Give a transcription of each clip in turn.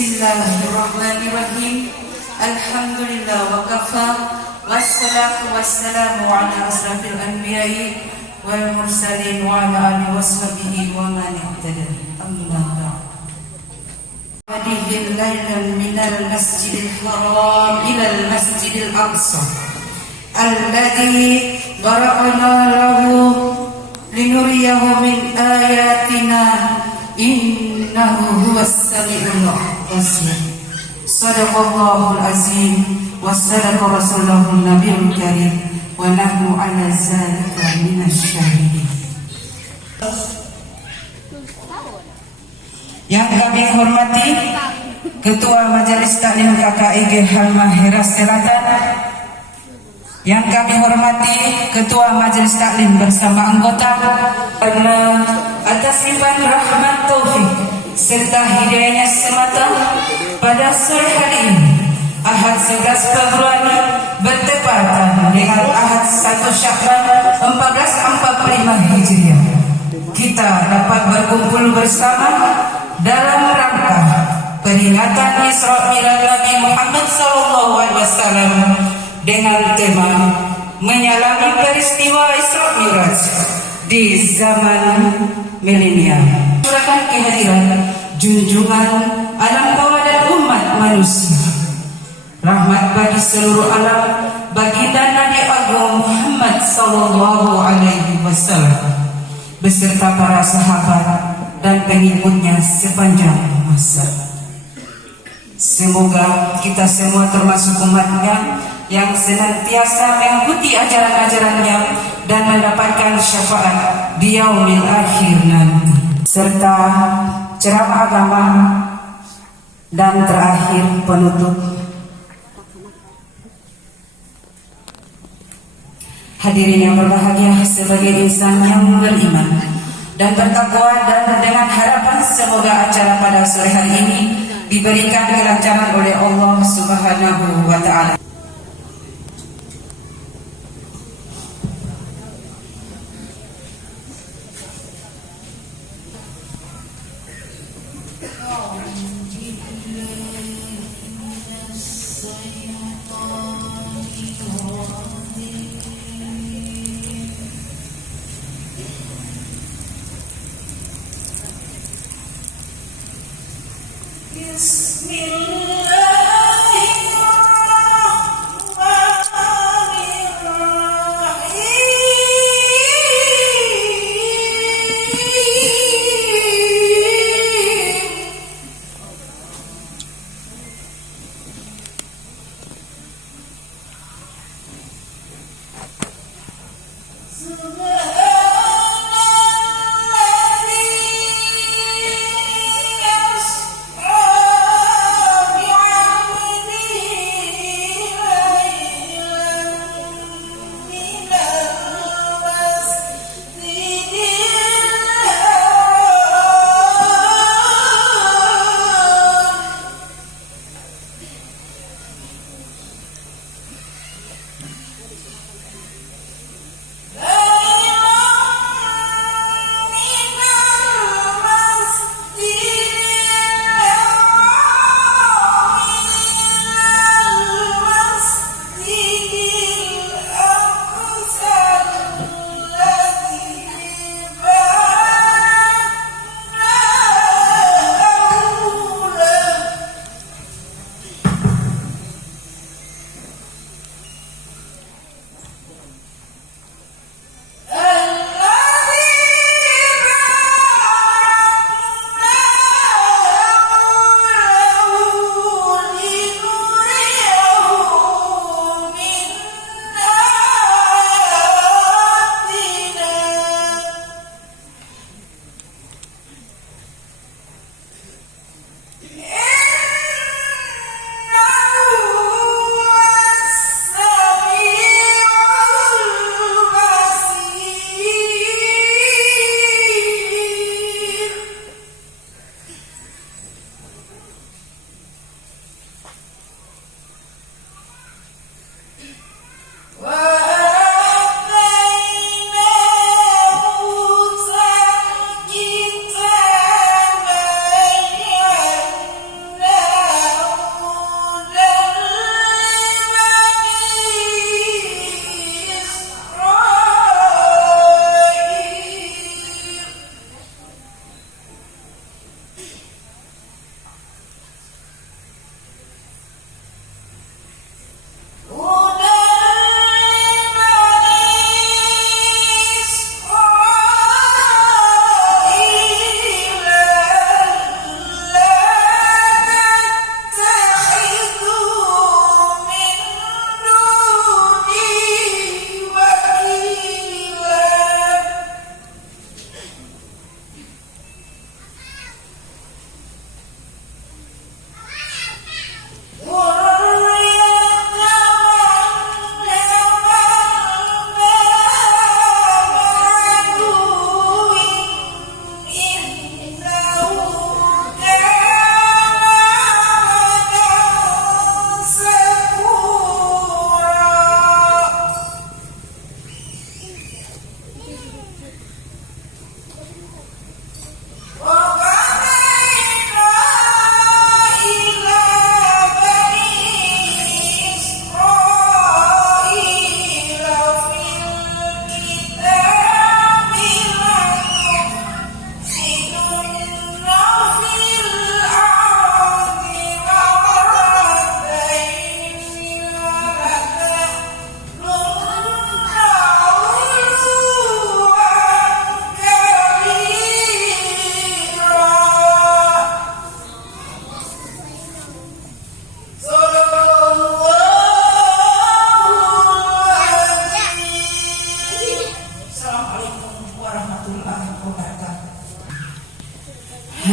Bismillahirrahmanirrahim. Alhamdulillah wa kafa. Wassalatu wassalamu ala asrafil anbiya'i wal mursalin wa ala alihi washabihi wa man ihtada. Amma ba'd. Hadihil lailan minal masjidil haram ilal masjidil aqsa alladhi barakna lahu linuriyahu min ayatina innahu huwas sami'ul basir. Sadaqallahul azim wa sadaqa rasulahun nabiyul karim wa nahnu ala zalika minasy syahidin. Yang kami hormati Ketua Majelis Taklim KKIG Halmahera Selatan, yang kami hormati Ketua Majelis Taklim bersama anggota, karena atas limpahan rahmat taufik serta hidayahnya semata pada sore hari ini Ahad 11 Februari bertepatan dengan Ahad 1 Syakban 1445 Hijriah, kita dapat berkumpul bersama dalam rangka peringatan Isra Mi'raj Nabi Muhammad SAW dengan tema menyalami peristiwa Isra Mi'raj di zaman milenial. Mencurahkan kehadiran junjungan alam bawah dan umat manusia, rahmat bagi seluruh alam, baginda Nabi Agung Muhammad SAW beserta para sahabat dan pengikutnya sepanjang masa. Semoga kita semua termasuk umatnya yang senantiasa mengikuti ajaran-ajarannya dan mendapatkan syafaat di yaumil akhir nanti, serta ceramah agama dan terakhir penutup. Hadirin yang berbahagia, sebagai insan yang beriman dan bertakwa, dan dengan harapan semoga acara pada sore hari ini diberikan kelancaran oleh Allah Subhanahu wa ta'ala.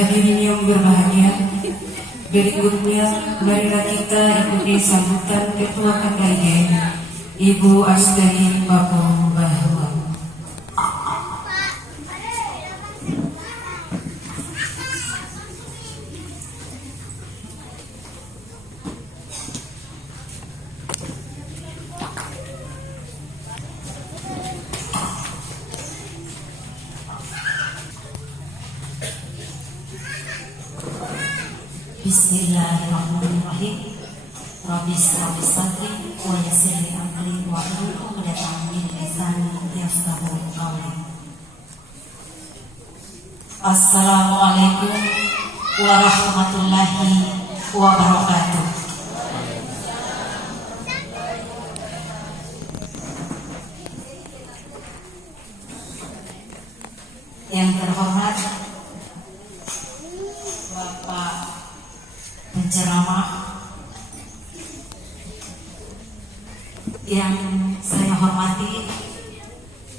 Hadirin yang berbahagia, berikutnya marilah kita ikuti sambutan Ketua KKIG, Ibu Asteri Bapo Bahwa. Bismillahirrahmanirrahim. Rabbi shrah li sadri wa yassir li amri wahlul 'uqdatam min lisani yafqahu qawli. Assalamualaikum warahmatullahi wabarakatuh. Yang terhormat Bapak penceramah, yang saya hormati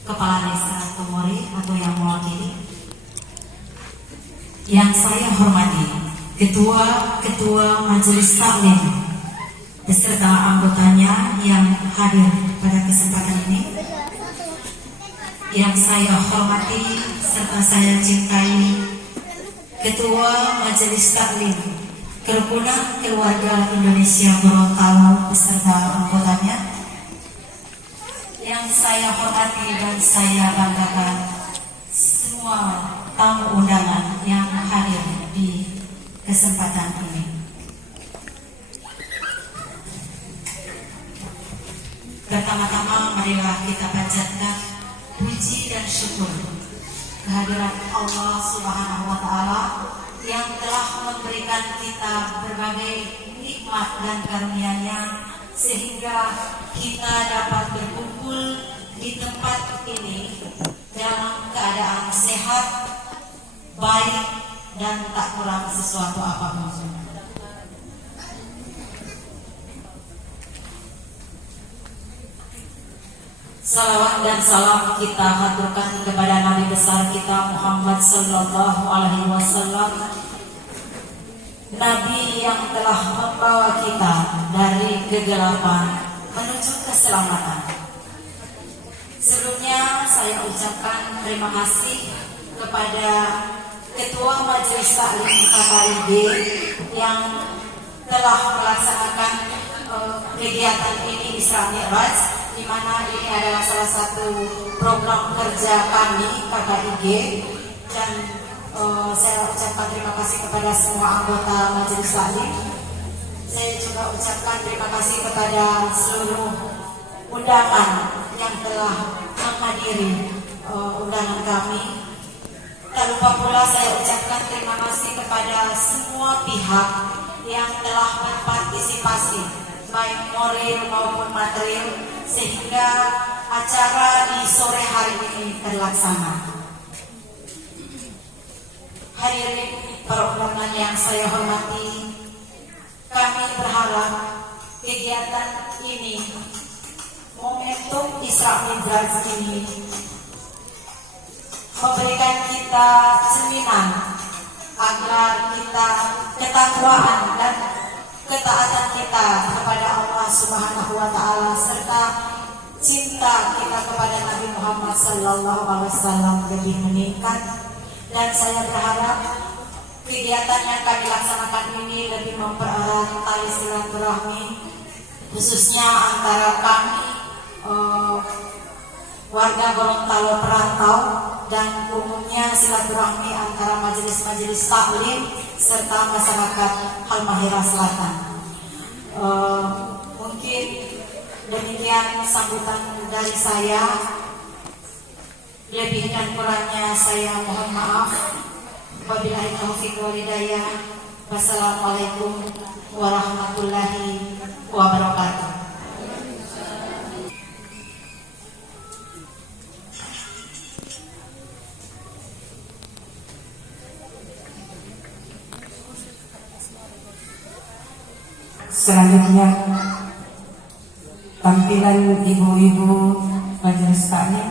Kepala Desa Tumori atau yang mewakili, yang saya hormati Ketua Majelis Taklim beserta anggotanya yang hadir pada kesempatan ini, yang saya hormati serta saya cintai Ketua Majelis Taklim Kerukunan Keluarga Indonesia Gorontalo beserta anggotanya, yang saya hormati dan saya banggakan semua tamu undangan yang hadir di kesempatan ini. Pertama-tama marilah kita panjatkan puji dan syukur kehadiran Allah Subhanahu wa Ta'ala yang telah memberikan kita berbagai nikmat dan karunia-Nya sehingga kita dapat berkumpul di tempat ini dalam keadaan sehat, baik, dan tak kurang sesuatu apapun. Salawat dan salam kita haturkan kepada Nabi besar kita Muhammad Sallallahu Alaihi Wasallam, Nabi yang telah membawa kita dari kegelapan menuju keselamatan. Sebelumnya saya ucapkan terima kasih kepada Ketua Majelis Taklim KKIG yang telah melaksanakan kegiatan ini Isra Mi'raj, di mana ini adalah salah satu program kerja kami KKIG, dan saya ucapkan terima kasih kepada semua anggota Majelis Taklim. Saya juga ucapkan terima kasih kepada seluruh undangan yang telah menghadiri undangan kami. Tak lupa pula saya ucapkan terima kasih kepada semua pihak yang telah berpartisipasi, baik moral maupun material, sehingga acara di sore hari ini terlaksana. Hadirin para undangan yang saya hormati, kami berharap kegiatan ini, momentum Isra Mi'raj ini, memberikan kita cerminan agar kita ketakwaan dan ketaatan kita kepada Allah Subhanahu wa Ta'ala serta cinta kita kepada Nabi Muhammad Sallallahu Alaihi Wasallam lebih meningkat. Dan saya berharap kegiatan yang kami laksanakan ini lebih mempererat tali silaturahmi, khususnya antara kami warga Gorontalo perantau dan umumnya silaturahmi antara majelis-majelis taklim serta masyarakat Halmahera Selatan. Mungkin demikian sambutan dari saya. Lebih dan kurangnya saya mohon maaf. Wabillahi taufiq wal hidayah. Wassalamualaikum warahmatullahi wabarakatuh. Selanjutnya tampilan ibu-ibu majelis taklim.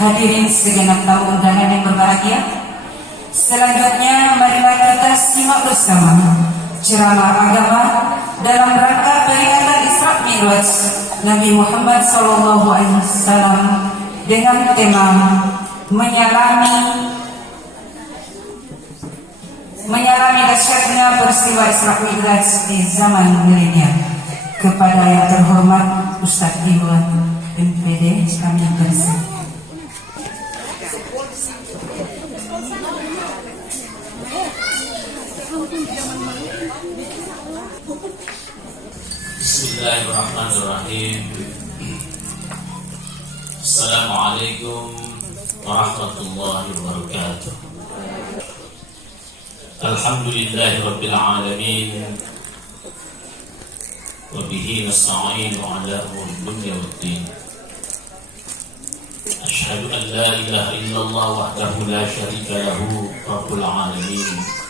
hadirin segenap tamu undangan yang berbahagia. Selanjutnya marilah kita simak bersama ceramah agama dalam rangka peringatan Isra Mi'raj Nabi Muhammad SAW dengan tema menyalami dahsyatnya peristiwa Isra Mi'raj di zaman milenial. Kepada yang terhormat Ustadz Ridwan MPD kami persilakan. Bismillahirrahmanirrahim. Assalamualaikum warahmatullahi wabarakatuh. Alhamdulillahirabbil alamin. Wa bihi nasta'inu ala umuri dunya waddin. Asyhadu an la ilaha illallah wahdahu la syarika lahu rabbul alamin.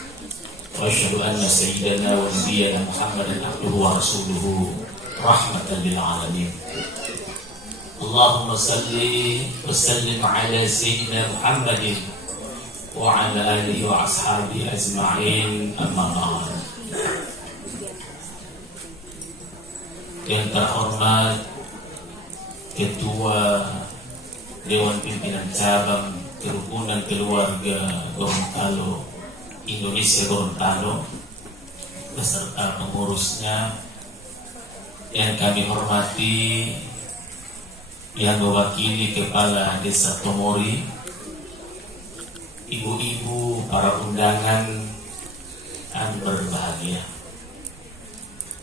وأشهد أن سيدنا ونبينا محمدا عبده ورسوله رحمة للعالمين. اللهم صل وسلم على سيدنا محمد وعلى آله وأصحابه أجمعين أما بعد. Yang terhormat Ketua Dewan Pimpinan Cabang Kerukunan Keluarga Gorontalo Indonesia Gorontalo beserta pengurusnya yang kami hormati, yang mewakili Kepala Desa Tomori, ibu-ibu, para undangan yang berbahagia.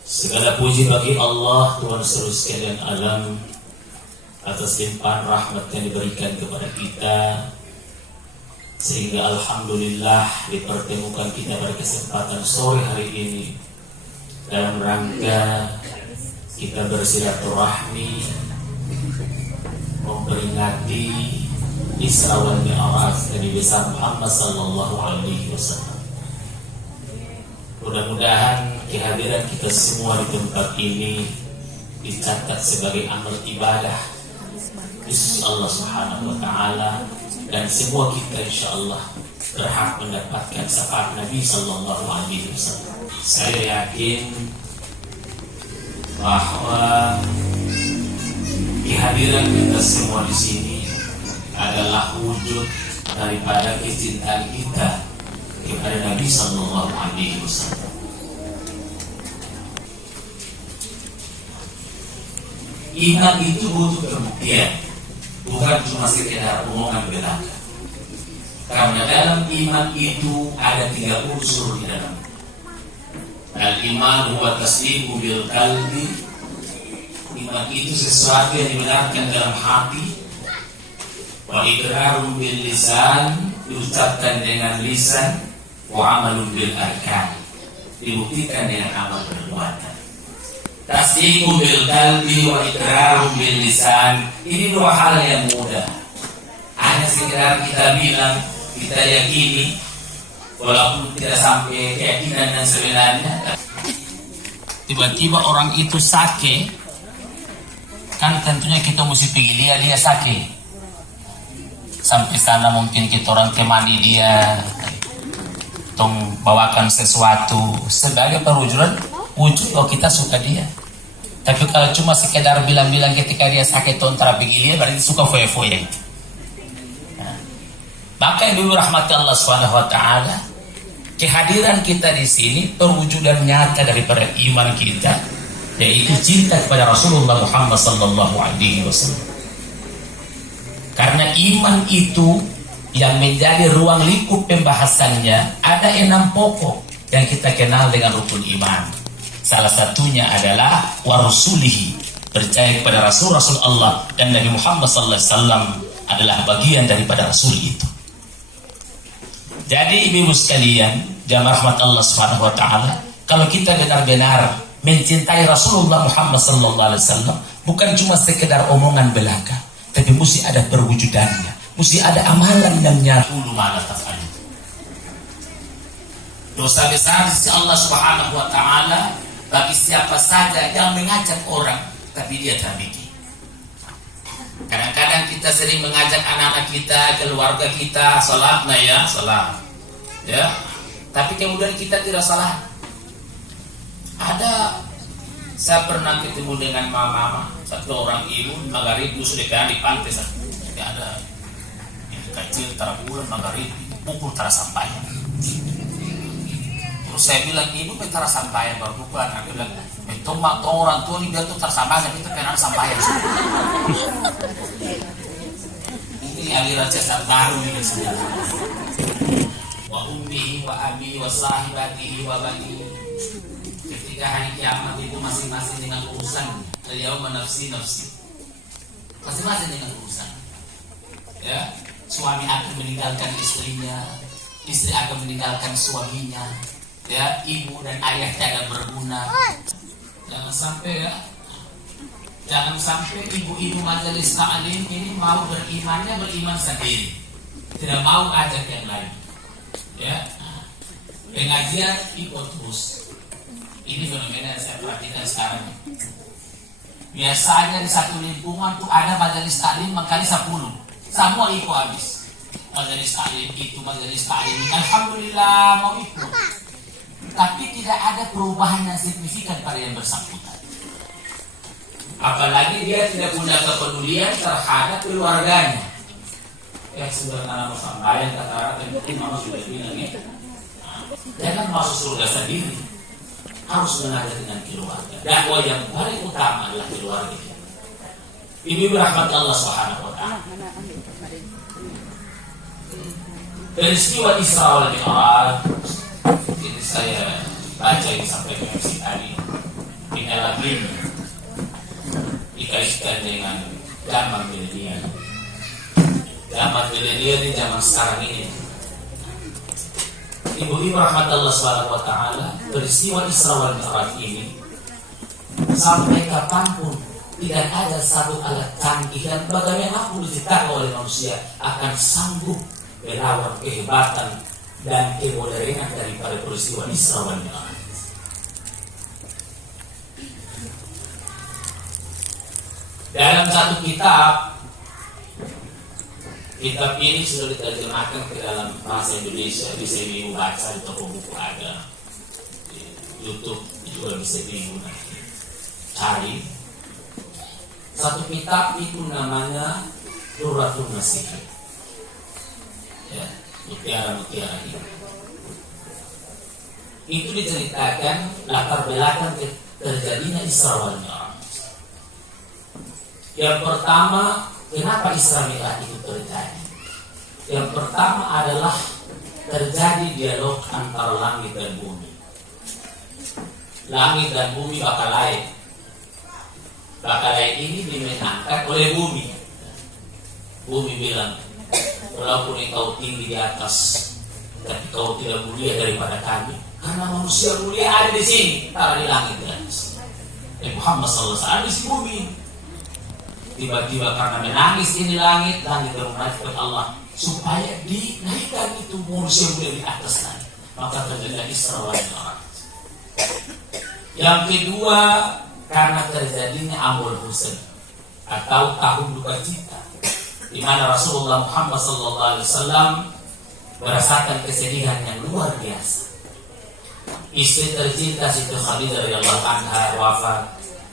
Segala puji bagi Allah Tuhan seluruh sekalian alam atas limpahan rahmat yang diberikan kepada kita, sehingga alhamdulillah dipertemukan kita pada kesempatan sore hari ini dalam rangka kita bersilaturahmi memperingati Isra wal Mi'raj Nabi besar Muhammad sallallahu alaihi wasallam. Mudah-mudahan kehadiran kita semua di tempat ini dicatat sebagai amal ibadah khusus Allah Subhanahu wa taala, dan semua kita insyaallah berhak mendapatkan syafaat Nabi sallallahu alaihi wasallam. Saya yakin bahwa kehadiran kita semua di sini adalah wujud daripada kecintaan kita kepada Nabi sallallahu alaihi wasallam. Iman itu butuh pembuktian, bukan cuma sekedar omongan belaka. Karena dalam iman itu ada 3 unsur di dalam. Al-iman huwa taslimu bil qalbi. Iman itu sesuatu yang dibenarkan dalam hati. Wa iqrarun bil lisan, diucapkan dengan lisan. Wa amalun bil arkan, dibuktikan dengan amal perbuatan. Tasdiqu bil qalbi wa iqraru bil lisan. Ini 2 hal yang mudah. Hanya sekedar kita bilang, kita yakini, walaupun tidak sampai keyakinan yang sebenarnya. Tiba-tiba orang itu sake, kan tentunya kita mesti pergi lihat dia sake. Sampai sana mungkin kita orang temani dia, tong bawakan sesuatu sebagai perwujudan wujud kalau kita suka dia. Tapi kalau cuma sekedar bilang-bilang ketika dia sakit tontara begini, berarti suka foya-foya itu. Nah, maka ibu rahmati Allah Subhanahu wa taala, kehadiran kita di sini perwujudan nyata daripada iman kita, yaitu cinta kepada Rasulullah Muhammad sallallahu alaihi wasallam. Karena iman itu yang menjadi ruang lingkup pembahasannya ada 6 pokok yang kita kenal dengan rukun iman. Salah satunya adalah warusulihi, percaya kepada Rasul Allah dan Nabi Muhammad sallallahu alaihi wasallam adalah bagian daripada Rasul itu. Jadi ibu sekalian, jamaah rahmat Allah Subhanahu wa taala, kalau kita benar-benar mencintai Rasulullah Muhammad sallallahu alaihi wasallam, bukan cuma sekedar omongan belaka, tapi mesti ada perwujudannya, mesti ada amalan yang nyata. Dosa besar sisi Allah Subhanahu wa taala bagi siapa saja yang mengajak orang tapi dia tak bikin. Kadang-kadang kita sering mengajak anak-anak kita, keluarga kita, salat ya. Tapi kemudian kita tidak salat. Saya pernah ketemu dengan mama, satu orang ibu maghrib sudah kan di pantai sana. Ada yang kecil tara bulan maghrib pukul tara sampai. Terus saya bilang ibu tara sampai baru pukul. Aku bilang itu orang tua ini biar tuh tersampai kita kenal sampai. Ini aliran sesat baru ini sebenarnya. Wa ummihi wa abi wa sahibatihi wa bani. Ketika hari kiamat itu masing-masing dengan urusan, beliau nafsi masing-masing dengan urusan. Ya, suami akan meninggalkan istrinya, istri akan meninggalkan suaminya. Ya, ibu dan ayah tidak berguna. Jangan sampai ibu-ibu majelis ta'lim ini mau beriman sendiri, tidak mau ajak yang lain. Ya, pengajian ikut terus. Ini fenomena yang saya perhatikan sekarang. Biasanya di satu lingkungan tuh ada majelis taklim kali 10. Semua ikut habis. Majelis taklim itu, majelis taklim. Alhamdulillah mau ikut. Tapi tidak ada perubahan yang signifikan pada yang bersangkutan. Apalagi dia tidak punya kepedulian terhadap keluarganya. Ya sebenarnya sampai kata mungkin mama sudah bilang ya. Jangan masuk surga sendiri. Harus mengajar dengan keluarga. Dakwah yang paling utama adalah keluarga. Ini berahmat Allah Subhanahu wa taala. Peristiwa Isra wal Mi'raj ini saya baca ini sampai ke MC tadi. Ini lagi dikaitkan dengan zaman milenial. Zaman milenial ini zaman sekarang ini. Ibu-ibu rahmat Allah Subhanahu wa taala, peristiwa Isra wal Mi'raj ini sampai kapanpun tidak ada satu alat canggih dan bagaimanapun diciptakan oleh manusia akan sanggup melawan kehebatan dan kemodernan daripada peristiwa Isra wal Mi'raj. Dalam satu kitab ini sudah diterjemahkan ke dalam bahasa Indonesia, bisa ibu baca di toko buku ada, di YouTube juga bisa ibu nanti cari. Satu kitab itu namanya Durratun Nasiha. Ya, mutiara ini. Itu diceritakan latar belakang terjadinya Isra wal Mi'raj. Yang pertama, kenapa Isra Mi'raj itu terjadi? Yang pertama adalah terjadi dialog antara langit dan bumi. Langit dan bumi bakal lain. Bakal lain ini dimenangkan oleh bumi. Bumi bilang, walaupun engkau tinggi di atas, tapi kau tidak mulia daripada kami. Karena manusia mulia ada di sini, tak di langit dan Muhammad SAW di bumi. Tiba-tiba karena menangis ini langit bermunajat kepada Allah supaya dinaikkan itu manusia mulia di atas langit. Maka terjadi Isra wal Mi'raj. Yang kedua, karena terjadinya Amul Huzn atau tahun duka cita, di mana Rasulullah Muhammad SAW merasakan kesedihan yang luar biasa. Istri tercinta Siti Khadijah radhiyallahu anha wafat,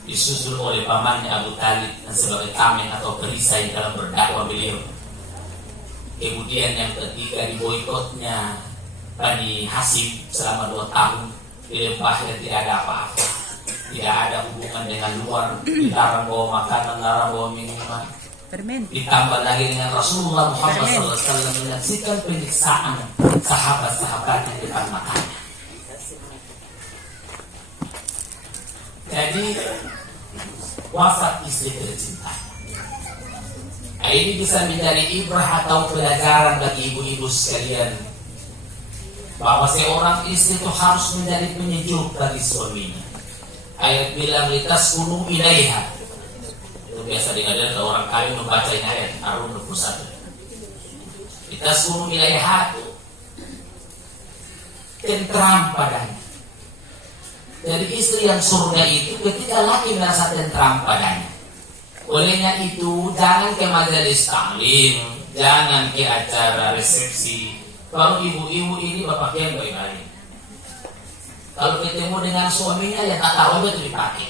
disusul oleh pamannya Abu Talib dan sebagai tameng atau perisai dalam berdakwah beliau. Kemudian yang ketiga diboikotnya Bani Hashim selama 2 tahun. Di lembahnya tidak ada apa-apa, tidak ada hubungan dengan luar, dilarang bawa makanan, dilarang bawa minuman. Ditambah lagi dengan Rasulullah Muhammad SAW menyaksikan penyiksaan sahabat-sahabatnya di depan matanya. Jadi wafat istri tercinta. Nah, ini bisa menjadi ibrah atau pelajaran bagi ibu-ibu sekalian, bahwa seorang istri itu harus menjadi penyejuk bagi suaminya. Ayat bilang litaskunu ilaiha. Itu biasa dengar kalau orang kaya membaca ayat Ar-Rum 21. Litaskunu ilaiha, tentram padanya. Jadi istri yang surga itu ketika laki merasa tentram padanya. Olehnya itu jangan ke majelis taklim, jangan ke acara resepsi. Kalau ibu-ibu ini berpakaian baik-baik. Kalau ketemu dengan suaminya ya tak tahu itu dipakai.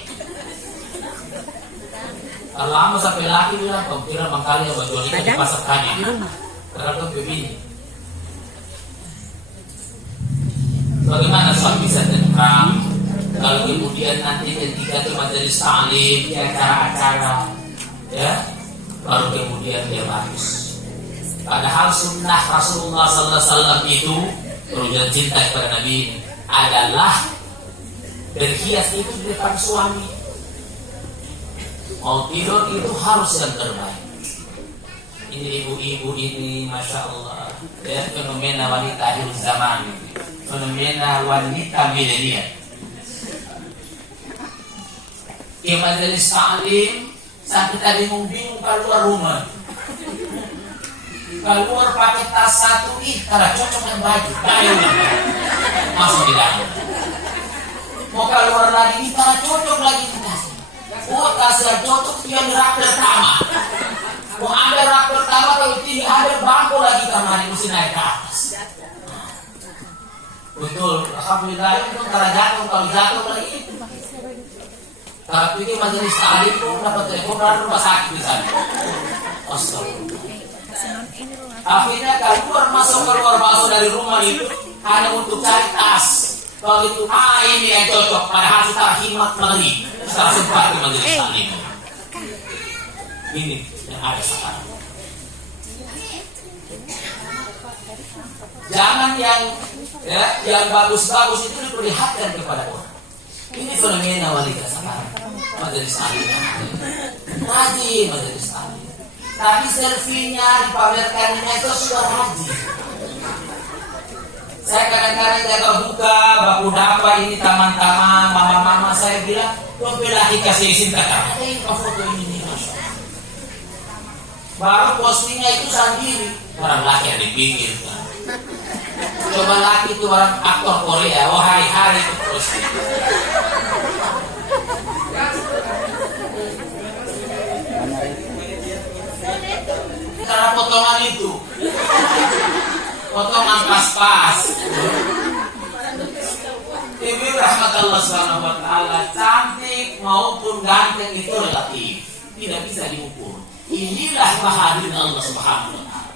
Kalau lama sampai laki bilang, kau kira mangkali yang jual ikan di pasar tani. Terlalu begini. Bagaimana suami bisa tentram kalau kemudian nanti ketika ke majelis taklim, ke acara-acara, ya, baru kemudian dia bagus. Padahal sunnah Rasulullah SAW itu perwujudan cinta kepada Nabi adalah berhias itu di depan suami. Mau tidur itu harus yang terbaik. Ini ibu-ibu ini, masya Allah, ya, fenomena wanita akhir zaman, fenomena wanita milenial. Ke majelis taklim sampai tadi bingung keluar rumah. Keluar pakai tas satu, karena cocok dengan baju, masuk di dalam. Mau keluar lagi, karena cocok lagi di tas. Oh, tas yang cocok yang rak pertama. Mau ambil rak pertama, kalau tidak ada bangku lagi kamar mesti naik ke atas. Betul, alhamdulillah itu kalau jatuh lagi. Tapi ini majelis taklim pun dapat telepon dari rumah sakit di sana. Astagfirullah. Akhirnya keluar masuk dari rumah itu hanya untuk cari tas. Kalau itu ini yang cocok. Padahal kita himat lagi. Kita sempat di majelis taklim. Ini yang ada sekarang. Jangan yang bagus-bagus itu diperlihatkan kepada orang. Ini fenomena wanita sekarang. Majelis taklim. Rajin majelis taklim. Tapi selfie-nya dipamerkannya itu sudah rajin. Saya kadang-kadang jaga buka, baku dapa ini taman-taman, mama-mama saya bilang, kok laki kasih izin kata, foto ini, Masya Allah. Baru postingnya itu sendiri, orang laki yang dipikir kan. Coba laki itu orang aktor Korea, hari-hari itu posting. Karena potongan itu potongan pas-pas. Ibu rahmatullah subhanahu wa ta'ala, cantik maupun ganteng itu relatif, tidak bisa diukur. Inilah kehadiran Allah subhanahu wa ta'ala.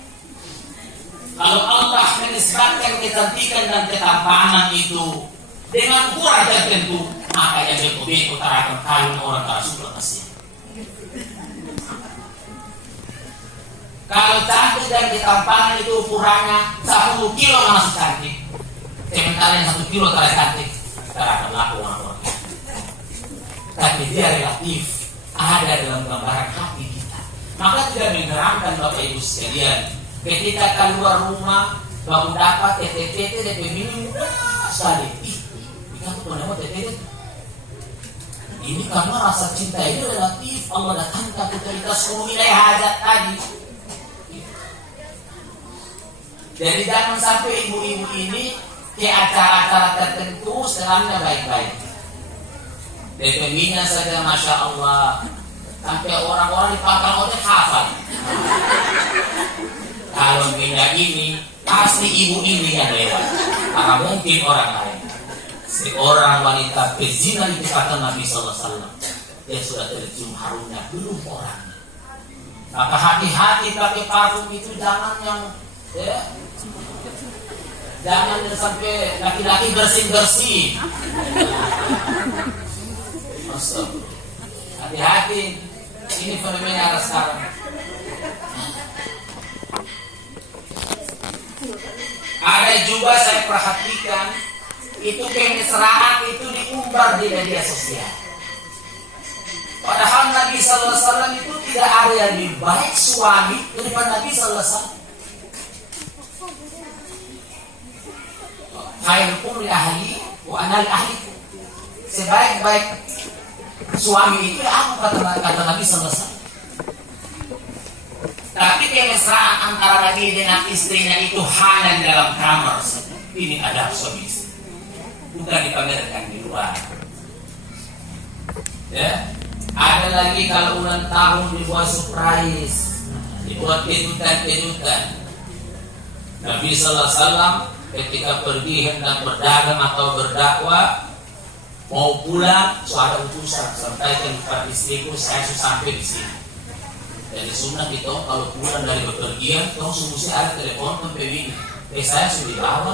Kalau Allah menisbatkan kecantikan dan ketampanan itu dengan ukuran tertentu, maka yang beko-beko tarakan kawin orang tersebut kasih. Kalau cantik dan ketampanan itu ukurannya 10 kilo masih cantik. Sementara yang 1 kilo terlalu cantik, kita akan laku orang-orang. Tapi dia relatif, ada dalam gambaran hati kita. Maka tidak menggeramkan Bapak Ibu sekalian. Ketika keluar rumah, baru dapat TTT DP minum sekali. Kita tuh pernah mau TTT. Ini karena rasa cinta itu relatif. Allah datangkan kita 10 wilayah hajat tadi. Jadi jangan sampai ibu-ibu ini ke acara-acara tertentu selamanya baik-baik. DP-nya saja Masya Allah. Sampai orang-orang di pangkal ojek hafal. Kalau beda ini, pasti ibu ini yang lewat. Karena mungkin orang lain. Seorang wanita pezina itu kata Nabi SAW. Dia sudah tercium harumnya, belum orangnya. Maka hati-hati pakai parfum itu jangan yang jangan sampai laki-laki bersih-bersih. Hati-hati. Ini fenomena ada sekarang. Ada juga saya perhatikan itu kemesraan itu diumbar di media sosial. Padahal Nabi Sallallahu Alaihi Wasallam itu tidak ada yang lebih baik suami daripada Nabi Sallallahu Alaihi Wasallam. Khairukum li ahli wa ana li ahlikum. Sebaik-baik suami itu aku kata Nabi Sallallahu Alaihi Wasallam. Tapi kemesraan antara Nabi dengan istrinya itu hanya di dalam kamar. Ini adab suami istri, bukan dipamerkan di luar. Ya, Ada lagi kalau ulang tahun dibuat surprise, dibuat kejutan-kejutan. Nabi sallallahu alaihi wasallam ketika pergi hendak berdagang atau berdakwah, mau pulang, so ada utusan sampaikan kepada istriku, saya sudah sampai di sini. Jadi sunnah kita kalau pulang dari bepergian, kita mesti ada telepon ke PBB. Saya sudah dibawa.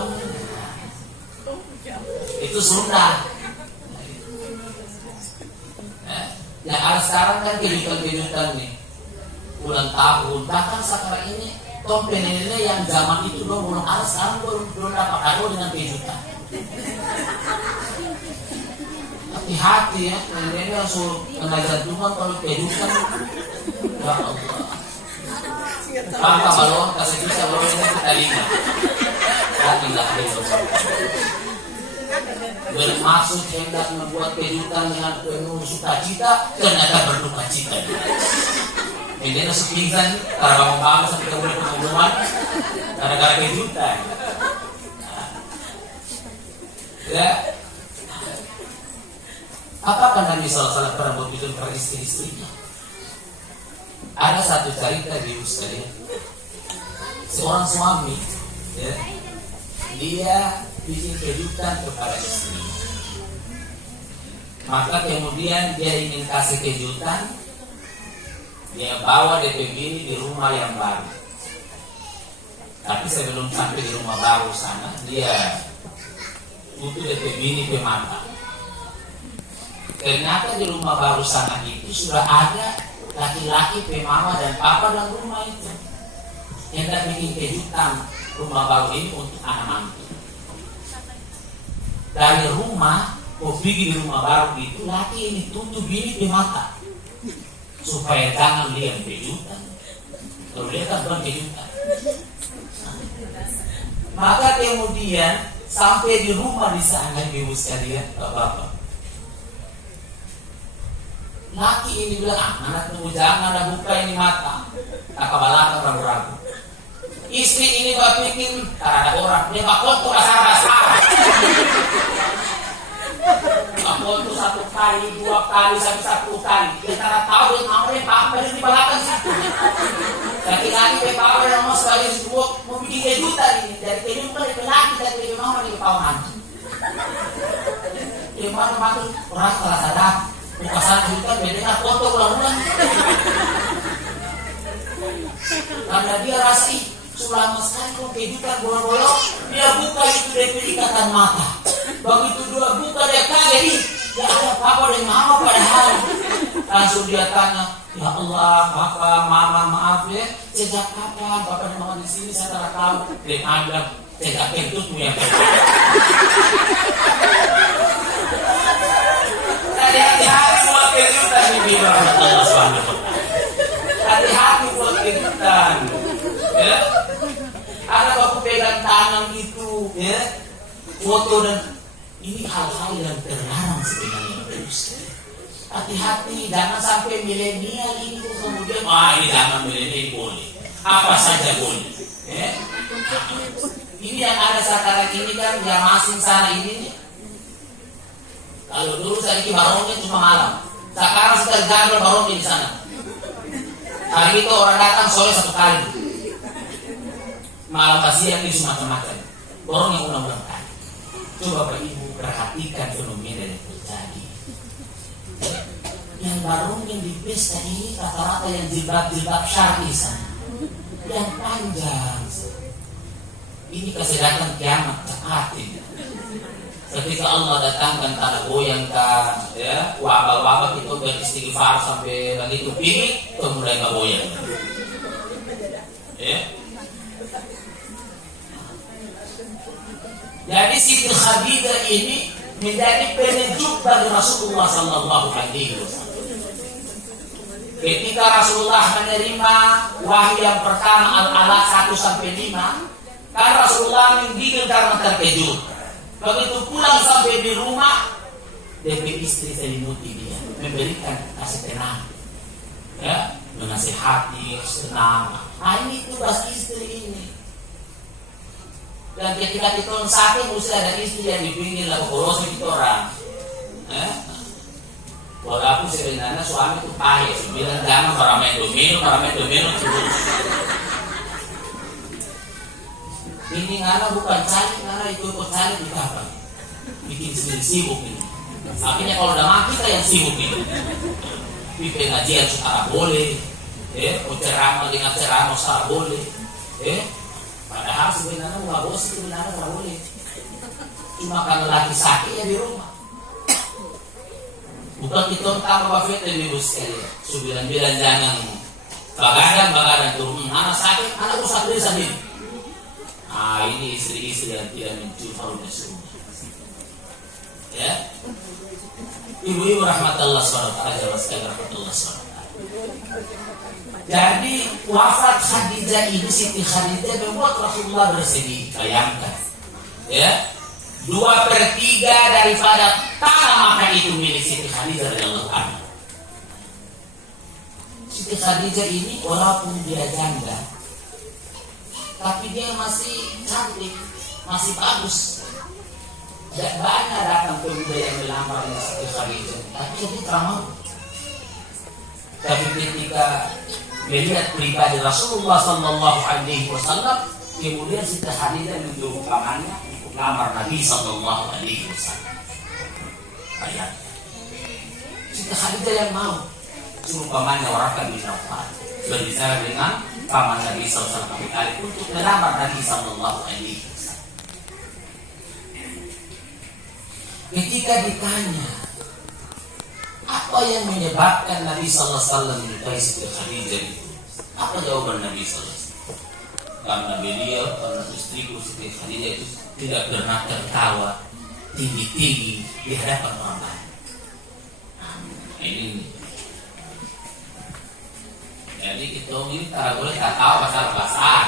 Itu sunnah. Yang ada sekarang kan kejutan-kejutan nih, ulang tahun, bahkan sekarang ini Tom penelnya yang zaman itu belum ada, sekarang belum dapat kado dengan kejutan. Hati-hati ya, ini langsung kena jantungan kalau kejutan. Ya Allah. Apa balon kasih bisa balon ini kita lihat. Hati-hati bermaksud hendak membuat kejutan dengan penuh sukacita, ternyata berduka cita. Ini nasi pingsan, karena bangun sampai ke bulan pengumuman, gara-gara kejutan. Ya, apakah Nabi SAW pernah begitu kepada istri-istrinya? Ada satu cerita di Ustaz, seorang suami, ya, dia bikin kejutan kepada istri. Maka kemudian dia ingin kasih kejutan, dia bawa DP bini di rumah yang baru. Tapi sebelum sampai di rumah baru sana, dia tutup DP bini ke mata. Ternyata di rumah baru sana itu sudah ada laki-laki pemama dan papa dalam rumah itu. Hendak bikin kejutan rumah baru ini untuk anak mantu. Dari rumah, pergi di rumah baru itu, laki ini tutup bini di mata supaya jangan lihat kejutan. Kalau lihat kan bukan kejutan. Maka kemudian sampai di rumah di sana, ibu sekalian, bapak. Laki ini bilang, anak tunggu jangan buka ini mata. Tak balaka ragu-ragu. Istri ini berpikir, ada orang, dia bakal tuh asal-asal. Bakal tuh 1 kali, 2 kali, sampai 10 kali. Kita tahu dia namanya apa yang di belakang situ. Laki-laki pepapa yang mau sekali disebut, mau bikin kejutan ini. Dari kejutan dari laki, dari mama dari kawan. Dia mana-mana orang salah sadar. Buka 1 juta, bedanya foto ulang-ulang. Karena dia rasi. Selama sekali kalau kejutan bolong-bolong, dia buka itu dari ikatan mata. Begitu dua buka dia kaget nih, ya ada papa dan mama padahal. Langsung dia tanya, ya Allah, papa, mama, maaf ya, sejak kapan papa dan mama di sini saya tak tahu. Dia bilang, sejak kentutmu yang hati-hati buat kejutan nih, bilang Allah SWT. Hati-hati buat kejutan. Ya, ada baku pegang tangan itu, ya, foto dan ini hal-hal yang terlarang sebenarnya. Hati-hati, jangan sampai milenial ini kemudian, ini jangan milenial boleh, apa saja boleh. Ya. Ini yang ada sekarang ini kan yang asing sana ini. Kalau dulu saya ini barongnya cuma malam, sekarang sudah jalan barongnya di sana. Hari itu orang datang sore 1 kali. Malam siang ini semacam-macam. Borong yang ulang-ulang kali. Coba Bapak Ibu perhatikan fenomena yang terjadi. Yang barong yang di pesta ini rata-rata yang jilbab-jilbab syar'i sana. Yang panjang. Ini kesehatan kiamat cepat ini. Ketika Allah datangkan tanah goyangkan, ya, wabah-wabah itu beristighfar sampai begitu tinggi, itu mulai goyang. Ya. Jadi Siti Khadijah ini menjadi penejuk bagi Rasulullah Sallallahu Alaihi Wasallam. Ketika Rasulullah menerima wahyu yang pertama Al-Alaq 1-5, kan Rasulullah menggigil karena terkejut. Begitu pulang sampai di rumah, DP istri selimuti dia, memberikan kasih tenang, ya, menasihati, tenang. Ini tugas istri ini. Dan ketika kita sakit mesti ada istri yang di pinggir lalu korosi kita orang. Walaupun sebenarnya suami itu payah, bilang jangan para domino terus. Ini ngana bukan cari, ngana ikut cari di apa? Bikin sendiri sibuk ini. Akhirnya kalau udah mati kita yang sibuk ini. Di pengajian suka boleh, ceramah dengan ceramah suka boleh, padahal sebenarnya nggak boleh, sebenarnya nggak boleh. Cuma kalau lagi sakit ya di rumah. Bukan kita tambah bafet yang ibu sekalian. Subilan-bilan jangan bagadan turun. Anak sakit, anak usah beli sendiri. Ah, ini istri-istri yang tidak mencuri halunya semua. Ya, ibu-ibu rahmatullah SWT, jamaah sekalian rahmatullah SWT. Jadi wafat Khadijah ini, Siti Khadijah membuat Rasulullah bersedih. Bayangkan, ya, 2/3 daripada tanah Makkah itu milik Siti Khadijah radhiyallahu anha. Siti Khadijah ini walaupun dia janda, tapi dia masih cantik, masih bagus. Dan banyak datang pemuda yang melamar dengan Siti Khadijah, tapi dia tidak mau. Tapi ketika melihat pribadi Rasulullah Sallallahu Alaihi Wasallam, kemudian Siti Khadijah menjauh pamannya untuk lamar Nabi Sallallahu Alaihi Wasallam. Ayat Siti Khadijah yang mau, suruh pamannya Waraqah bin Nawfal berbicara dengan paman Nabi Sallallahu Alaihi Wasallam untuk melamar Nabi Sallallahu Alaihi Wasallam. Ketika ditanya apa yang menyebabkan Nabi Sallallahu Alaihi Wasallam menyukai Siti Khadijah itu, apa jawaban Nabi Sallallahu Alaihi Wasallam? Karena beliau, karena istriku Siti Khadijah itu tidak pernah tertawa tinggi-tinggi di hadapan orang lain. Ini jadi kita ini tak boleh tak tahu pasal pasal.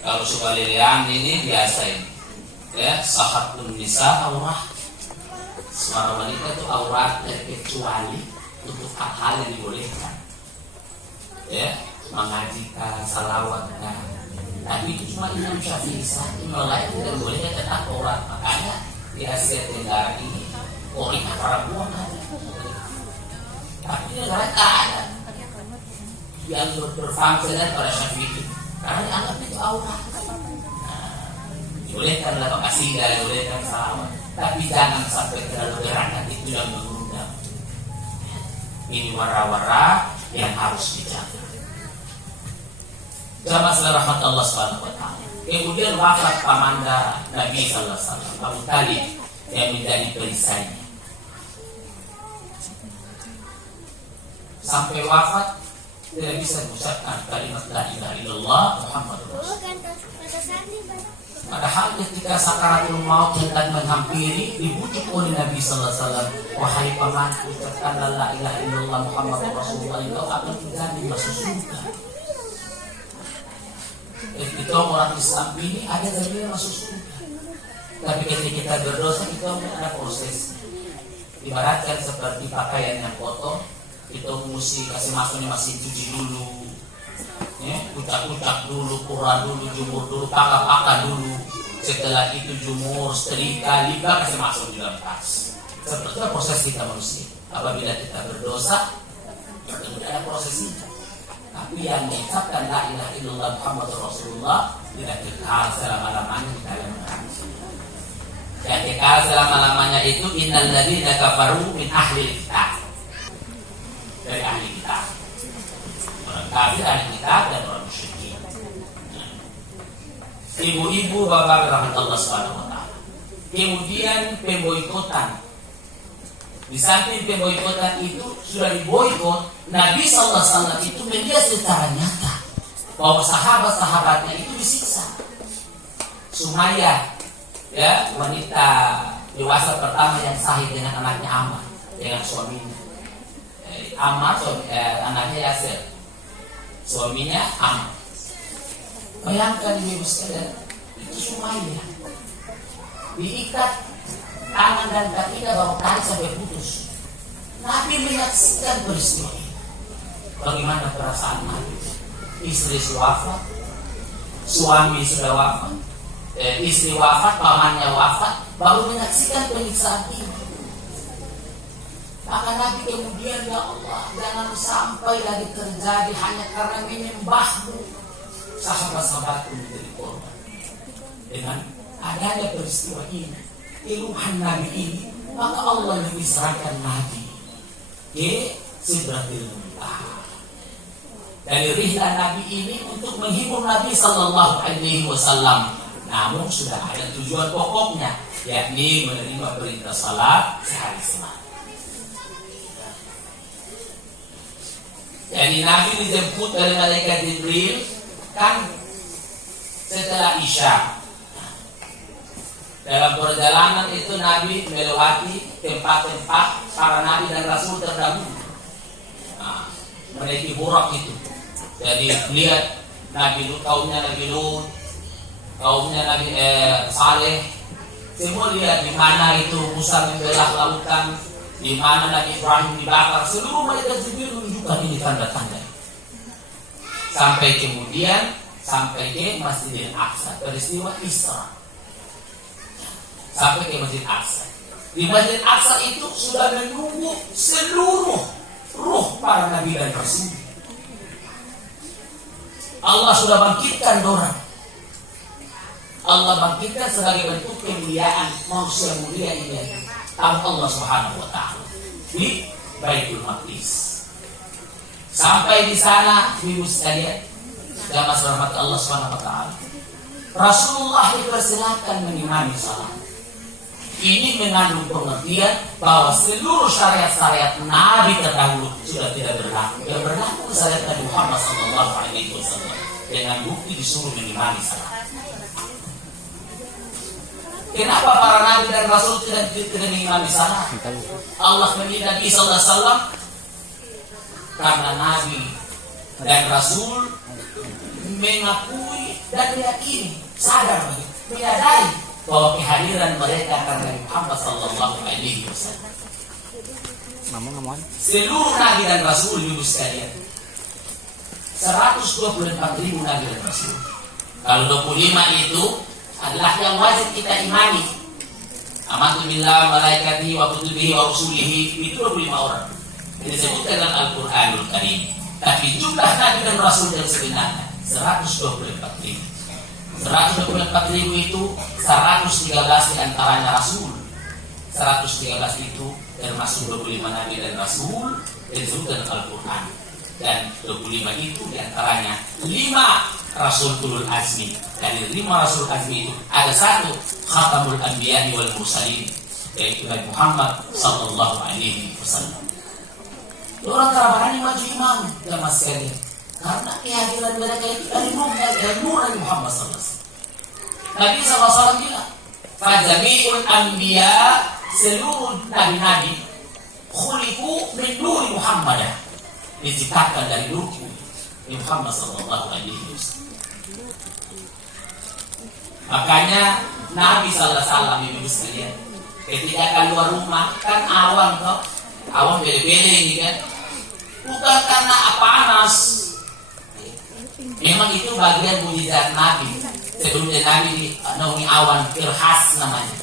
Kalau suka lilian ini biasa ini, ya, sahatun nisa aurah. Suara wanita itu aurat kecuali untuk hal yang dibolehkan, ya, mengajikan, salawatkan. Tapi itu cuma Imam Syafi'i saja, yang lain tidak boleh tetap aurat. Makanya di Asia Tenggara ini wanita perempuan ada, tapi di negara tak ada yang berfungsi dan pada Syafi'i, karena dianggap itu aurat. Bolehkan lah kasidah, bolehkan salawat, tapi jangan sampai terlalu berat, nanti itu yang mengundang. Ini wara-wara yang harus dijaga. Jamaah sekalian rahmatullah subhanahu wa ta'ala. Kemudian wafat pamanda Nabi sallallahu alaihi wasallam, Abu Talib, yang menjadi perisainya. Sampai wafat tidak bisa mengucapkan kalimat la ilaha illallah Muhammadur Rasulullah. Padahal ketika sakaratul maut hendak menghampiri, dibujuk oleh Nabi sallallahu alaihi wasallam, wahai pamanku, ucapkanlah la ilaha illallah Muhammadur Rasulullah, engkau akan menjadi masuk surga. Kita orang Islam ini ada dari masuk surga. Tapi ketika kita berdosa, kita ada proses. Ibaratkan seperti pakaian yang kotor, kita mesti kasih masuknya, masih cuci dulu, ya, ucap-ucap dulu, kurang dulu, jemur dulu, pakar dulu. Setelah itu jemur, setrika, lipat, kasih masuk di dalam tas. Seperti proses kita manusia. Apabila kita berdosa, tidak ada proses itu. Tapi yang mengucapkan la ilaha illallah Muhammadur Rasulullah tidak kekal selama-lamanya di dalam neraka. Yang kekal selama-lamanya itu innal ladzina kafaru min ahli kitab. Dari ahli kitab. Orang kafir, ahli kitab, dan orang musyrikin. Ibu-ibu, bapak rahmatullah subhanahu wa ta'ala. Kemudian pemboikotan. Di samping pemboikotan itu sudah diboikot, Nabi sallallahu alaihi wasallam itu melihat secara nyata bahwa sahabat-sahabatnya itu disiksa. Sumayyah, ya, wanita dewasa pertama yang sahih dengan anaknya Ammar, dengan suaminya. Ammar, anaknya Yasir, suaminya Ammar. Bayangkan ibu sekalian, itu Sumayyah diikat tangan dan kakinya baru tali sampai putus. Nabi menyaksikan peristiwa ini. Bagaimana perasaan Nabi? Istri wafat, suami sudah wafat, istri wafat, pamannya wafat, baru menyaksikan penyiksaan ini. Maka Nabi kemudian, ya Allah, jangan sampai lagi terjadi hanya karena menyembahmu sahabat-sahabatku menjadi korban. Dengan adanya peristiwa ini, keluhan Nabi ini, maka Allah memisahkan Nabi ke Sidratil Muntaha. Dari rihlah Nabi ini untuk menghibur Nabi Sallallahu Alaihi Wasallam. Namun sudah ada tujuan pokoknya, yakni menerima perintah salat sehari semalam. Jadi Nabi dijemput dari malaikat Jibril kan setelah Isya. Dalam perjalanan itu Nabi melewati tempat-tempat para Nabi dan Rasul terdahulu. Nah, menaiki burak itu. Jadi lihat Nabi Lut, kaumnya Nabi Lut, kaumnya Nabi Saleh. Semua lihat di mana itu Musa membelah lautan, di mana Nabi Ibrahim dibakar. Seluruh malaikat Jibril menunjukkan ini tanda-tanda. Sampai kemudian sampai ke Masjidil Aqsa, peristiwa Isra. Sampai ke Masjid Aqsa. Di Masjid Aqsa itu sudah menunggu seluruh ruh para nabi dan rasul. Allah sudah bangkitkan orang. Allah bangkitkan sebagai bentuk kemuliaan manusia mulia ini. Tahu Allah Subhanahu wa taala di Baitul Maqdis. Sampai di sana ibu sekalian, dalam rahmat Allah Subhanahu wa taala. Rasulullah dipersilakan mengimami salat. Ini mengandung pengertian bahwa seluruh syariat-syariat Nabi terdahulu sudah tidak berlaku. Yang berlaku syariat Nabi Muhammad SAW dengan bukti disuruh mengimami salat. Kenapa para Nabi dan Rasul tidak mengimami salat? Allah memilih Nabi SAW karena Nabi dan Rasul mengakui dan meyakini, sadar menyadari bahwa kehadiran mereka karena Muhammad Sallallahu Alaihi Wasallam. Seluruh Nabi dan Rasul ibu sekalian, 124.000 Nabi dan Rasul. Kalau 25 itu adalah yang wajib kita imani. Amantu billah malaikatihi wa kutubihi wa rusulihi, itu 25 orang. Ini disebutkan dalam Al-Quranul Karim. Tapi jumlah Nabi dan Rasul yang sebenarnya 124.000. 124.000 itu 113 diantaranya Rasul. 113 itu termasuk 25 Nabi dan Rasul yang disebutkan dalam Al-Quran. Dan 25 itu diantaranya 5 Rasul Ulul Azmi. Dari 5 Rasul Azmi itu ada satu Khatamul Anbiya wal Mursalin, yaitu Nabi Muhammad Sallallahu Alaihi Wasallam. Orang terabani maju imam jamaah sekalian, karena kehadiran mereka itu dari nur Nabi Muhammad SAW. Nabi SAW bilang, "Fajami'ul anbiya", seluruh nabi-nabi, khuliqu min nuri Muhammad, diciptakan dari nur Nabi Muhammad SAW. Makanya Nabi SAW ibu sekalian, ketika keluar rumah kan awan toh, awan bele-bele ini kan, bukan karena panas. Memang itu bagian mujizat Nabi. Sebelumnya Nabi naungi awan firhas namanya.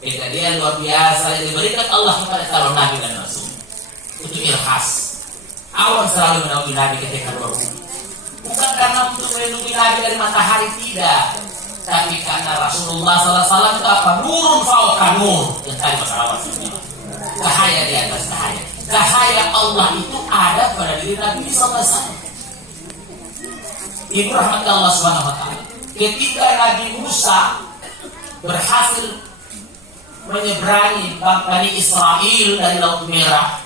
Ketika dia luar biasa diberikan Allah kepada calon Nabi dan Rasul. Itu firhas. Awan selalu menaungi Nabi ketika keluar rumah. Bukan karena untuk melindungi Nabi dari matahari, tidak. Tapi karena Rasulullah SAW itu apa? Nurun fauqa nur. Yang tadi masalah cahaya di atas cahaya. Cahaya Allah itu ada pada diri Nabi SAW. Ibu rahmat Allah Subhanahu wa taala. Ketika Nabi Musa berhasil menyeberangi Bani Israel dari Laut Merah,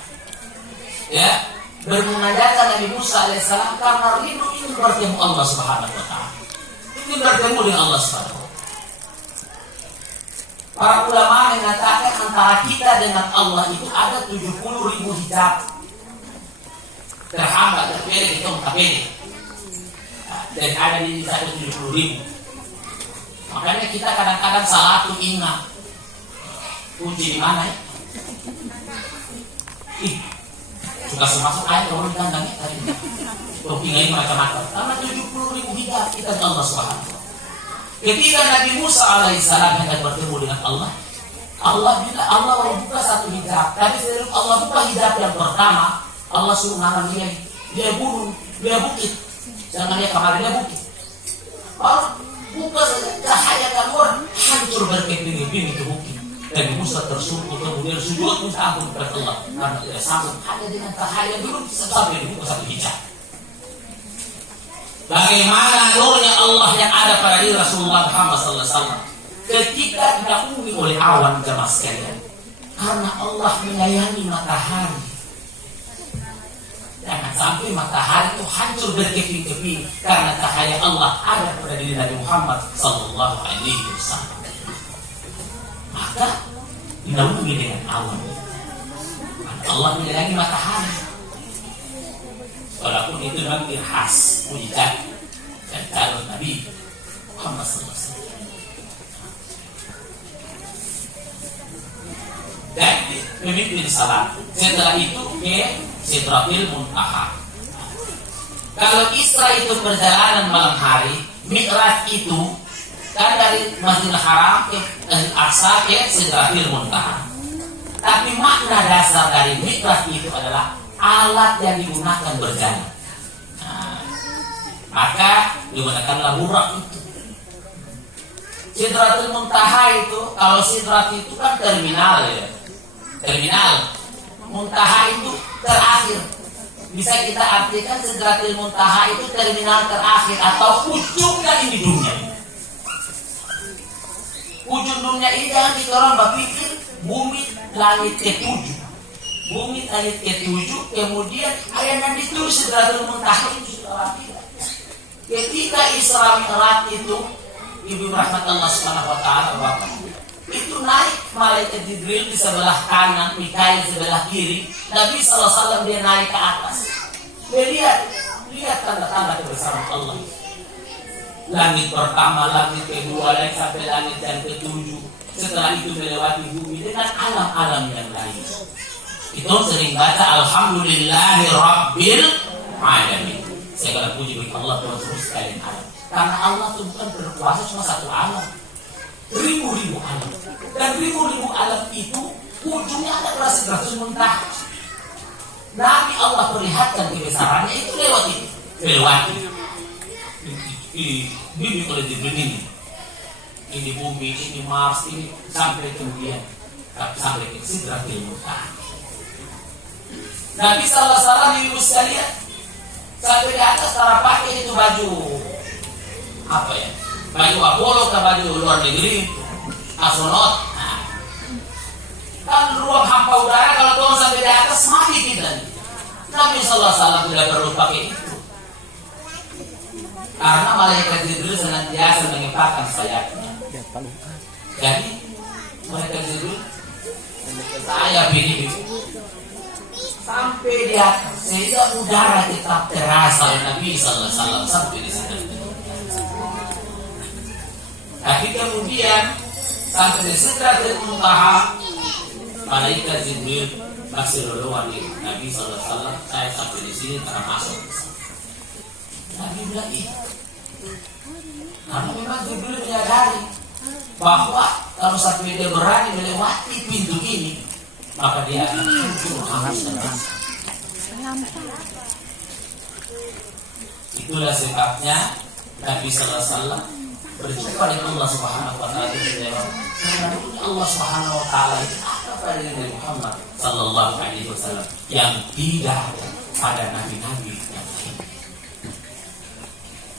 ya, bermunajat Nabi Musa alaihissalam karena rindu ingin bertemu Allah Subhanahu wa taala. Ingin bertemu dengan Allah Subhanahu wa taala. Para ulama mengatakan antara kita dengan Allah itu ada 70.000 hijab. Terhambat, terpilih, itu terpilih. Dan ada di 170.000. Makanya kita kadang-kadang salah tuh ingat kunci di mana ya? Suka masuk air orang kandang tadi. Tuh ingat macam-macam. Karena 70.000 hijab kita dengan Allah Subhanahu. Ketika Nabi Musa alaihissalam hendak bertemu dengan Allah, Allah bilang Allah mau buka satu hijab, tapi sebelum Allah buka hijab yang pertama, Allah suruh nanam dia gunung, dia bukit, jangan dia kamar dia bukit. Allah buka saja cahaya keluar, hancur berkeping-keping itu bukit. Dan Musa tersungkur kemudian sujud minta ampun kepada Allah karena tidak sanggup hanya dengan cahaya dulu sampai dibuka satu hijab. Bagaimana nurnya Allah yang ada pada diri Rasulullah Muhammad SAW ketika didahului oleh awan jemaah sekalian, karena Allah menyayangi matahari. Jangan sampai matahari itu hancur berkeping-keping karena cahaya Allah ada pada diri Nabi Muhammad Sallallahu Alaihi Wasallam. Maka didahului dengan awan. Allah menyayangi matahari. Walaupun itu memang khas, mujizat dan calon Nabi Muhammad Sallallahu Alaihi Wasallam. Dan memimpin salat. Setelah itu ke Sidratil Muntaha. Kalau Isra itu perjalanan malam hari, Mi'raj itu kan dari Masjidil Haram ke Al-Aqsa ke Sidratil Muntaha. Tapi makna dasar dari Mi'raj itu adalah alat yang digunakan berjalan. Nah, maka digunakanlah burak itu. Sidratil Muntaha itu, kalau Sidrat itu kan terminal ya. Terminal. Muntaha itu terakhir. Bisa kita artikan Sidratil Muntaha itu terminal terakhir atau ujungnya ini dunia. Ujung dunia ini jangan kita orang berpikir bumi langit ketujuh. Bumi langit ketujuh, kemudian ayat yang ditulis Sidratil Muntaha itu sudah tidak. Ketika Isra Mi'raj itu, Ibu rahmat Allah Subhanahu wa taala Bapak, itu naik malaikat Jibril di sebelah kanan, Mikail di sebelah kiri, Nabi sallallahu alaihi wasallam dia naik ke atas. Dia lihat tanda-tanda kebesaran Allah. Langit pertama, langit kedua, langit sampai langit yang ketujuh. Setelah itu melewati bumi dengan alam-alam yang lain. Itu sering baca Alhamdulillahi Rabbil Alamin. Saya kata puji bagi Allah Tuhan terus sekalian alam. Karena Allah itu bukan berkuasa cuma satu alam, ribu-ribu alam. Dan ribu-ribu alam itu ujungnya ada pada Sidratul Muntaha. Nabi Allah perlihatkan kebesarannya itu lewat itu, melewati bumi oleh Jibril ini bumi, ini Mars, ini sampai kemudian sampai ke Sidratul Muntaha. Nabi sallallahu alaihi wasallam ibu sekalian sampai di atas cara pakai itu baju apa ya? Baju Apollo ke baju luar negeri astronot. Nah, kan ruang hampa udara kalau turun sampai di atas mati kita. Nabi sallallahu alaihi wasallam tidak perlu pakai itu. Karena malaikat Jibril senantiasa mengepakkan sayapnya. Jadi malaikat Jibril sayap ini sampai di atas sehingga udara tetap terasa oleh Nabi sallallahu alaihi wasallam sampai di sana. Tapi kemudian sampai di Sidratul Muntaha, malaikat Jibril masih luluan di Nabi sallallahu alaihi wasallam. Saya sampai di sini karena masuk. Nabi bilang ini. Karena memang Jibril menyadari bahwa kalau sampai dia berani melewati pintu ini, maka dia akan hancur hangus dan rasa. Itulah sebabnya Nabi sallallahu alaihi wasallam berjumpa dengan Allah Subhanahu wa taala karena Allah Subhanahu wa taala itu ada pada Nabi Muhammad sallallahu alaihi wasallam yang tidak ada pada nabi-nabi yang lain.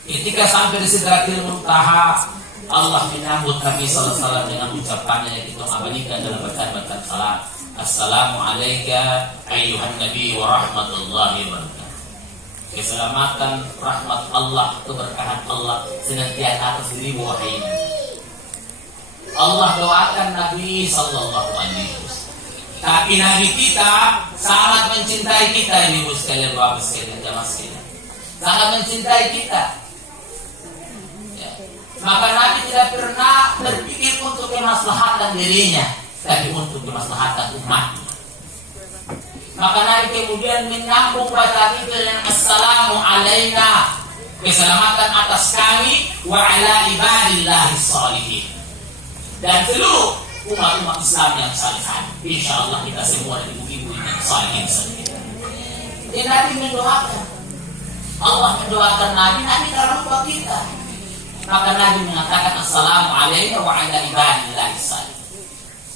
Ketika sampai di Sidratil Muntaha, Allah menyambut Nabi sallallahu alaihi wasallam dengan ucapannya yang kita abadikan dalam bacaan-bacaan salat. Assalamualaikum ayyuhan nabi wa rahmatullahi wa barakatuh. Keselamatan, rahmat Allah, keberkahan Allah senantiasa atas dirimu wahai Nabi. Allah doakan Nabi sallallahu alaihi wasallam. Tapi Nabi kita sangat mencintai kita, ibu sekalian, bapak sekalian, jamaah sekalian. Sangat mencintai kita. Ya. Maka Nabi tidak pernah berpikir untuk kemaslahatan dirinya, tapi untuk kemaslahatan umatnya. Maka Nabi kemudian menyambung bacaan itu dengan assalamu alaina, keselamatan atas kami, wa ala ibadillahi sholihin, dan seluruh umat-umat Islam yang salihan. Insya Allah kita semua dan ibu-ibu yang salihin sendiri. Jadi Nabi mendoakan, Allah mendoakan Nabi karena buat kita. Maka Nabi mengatakan Assalamualaikum wa ala ibadillahi salih.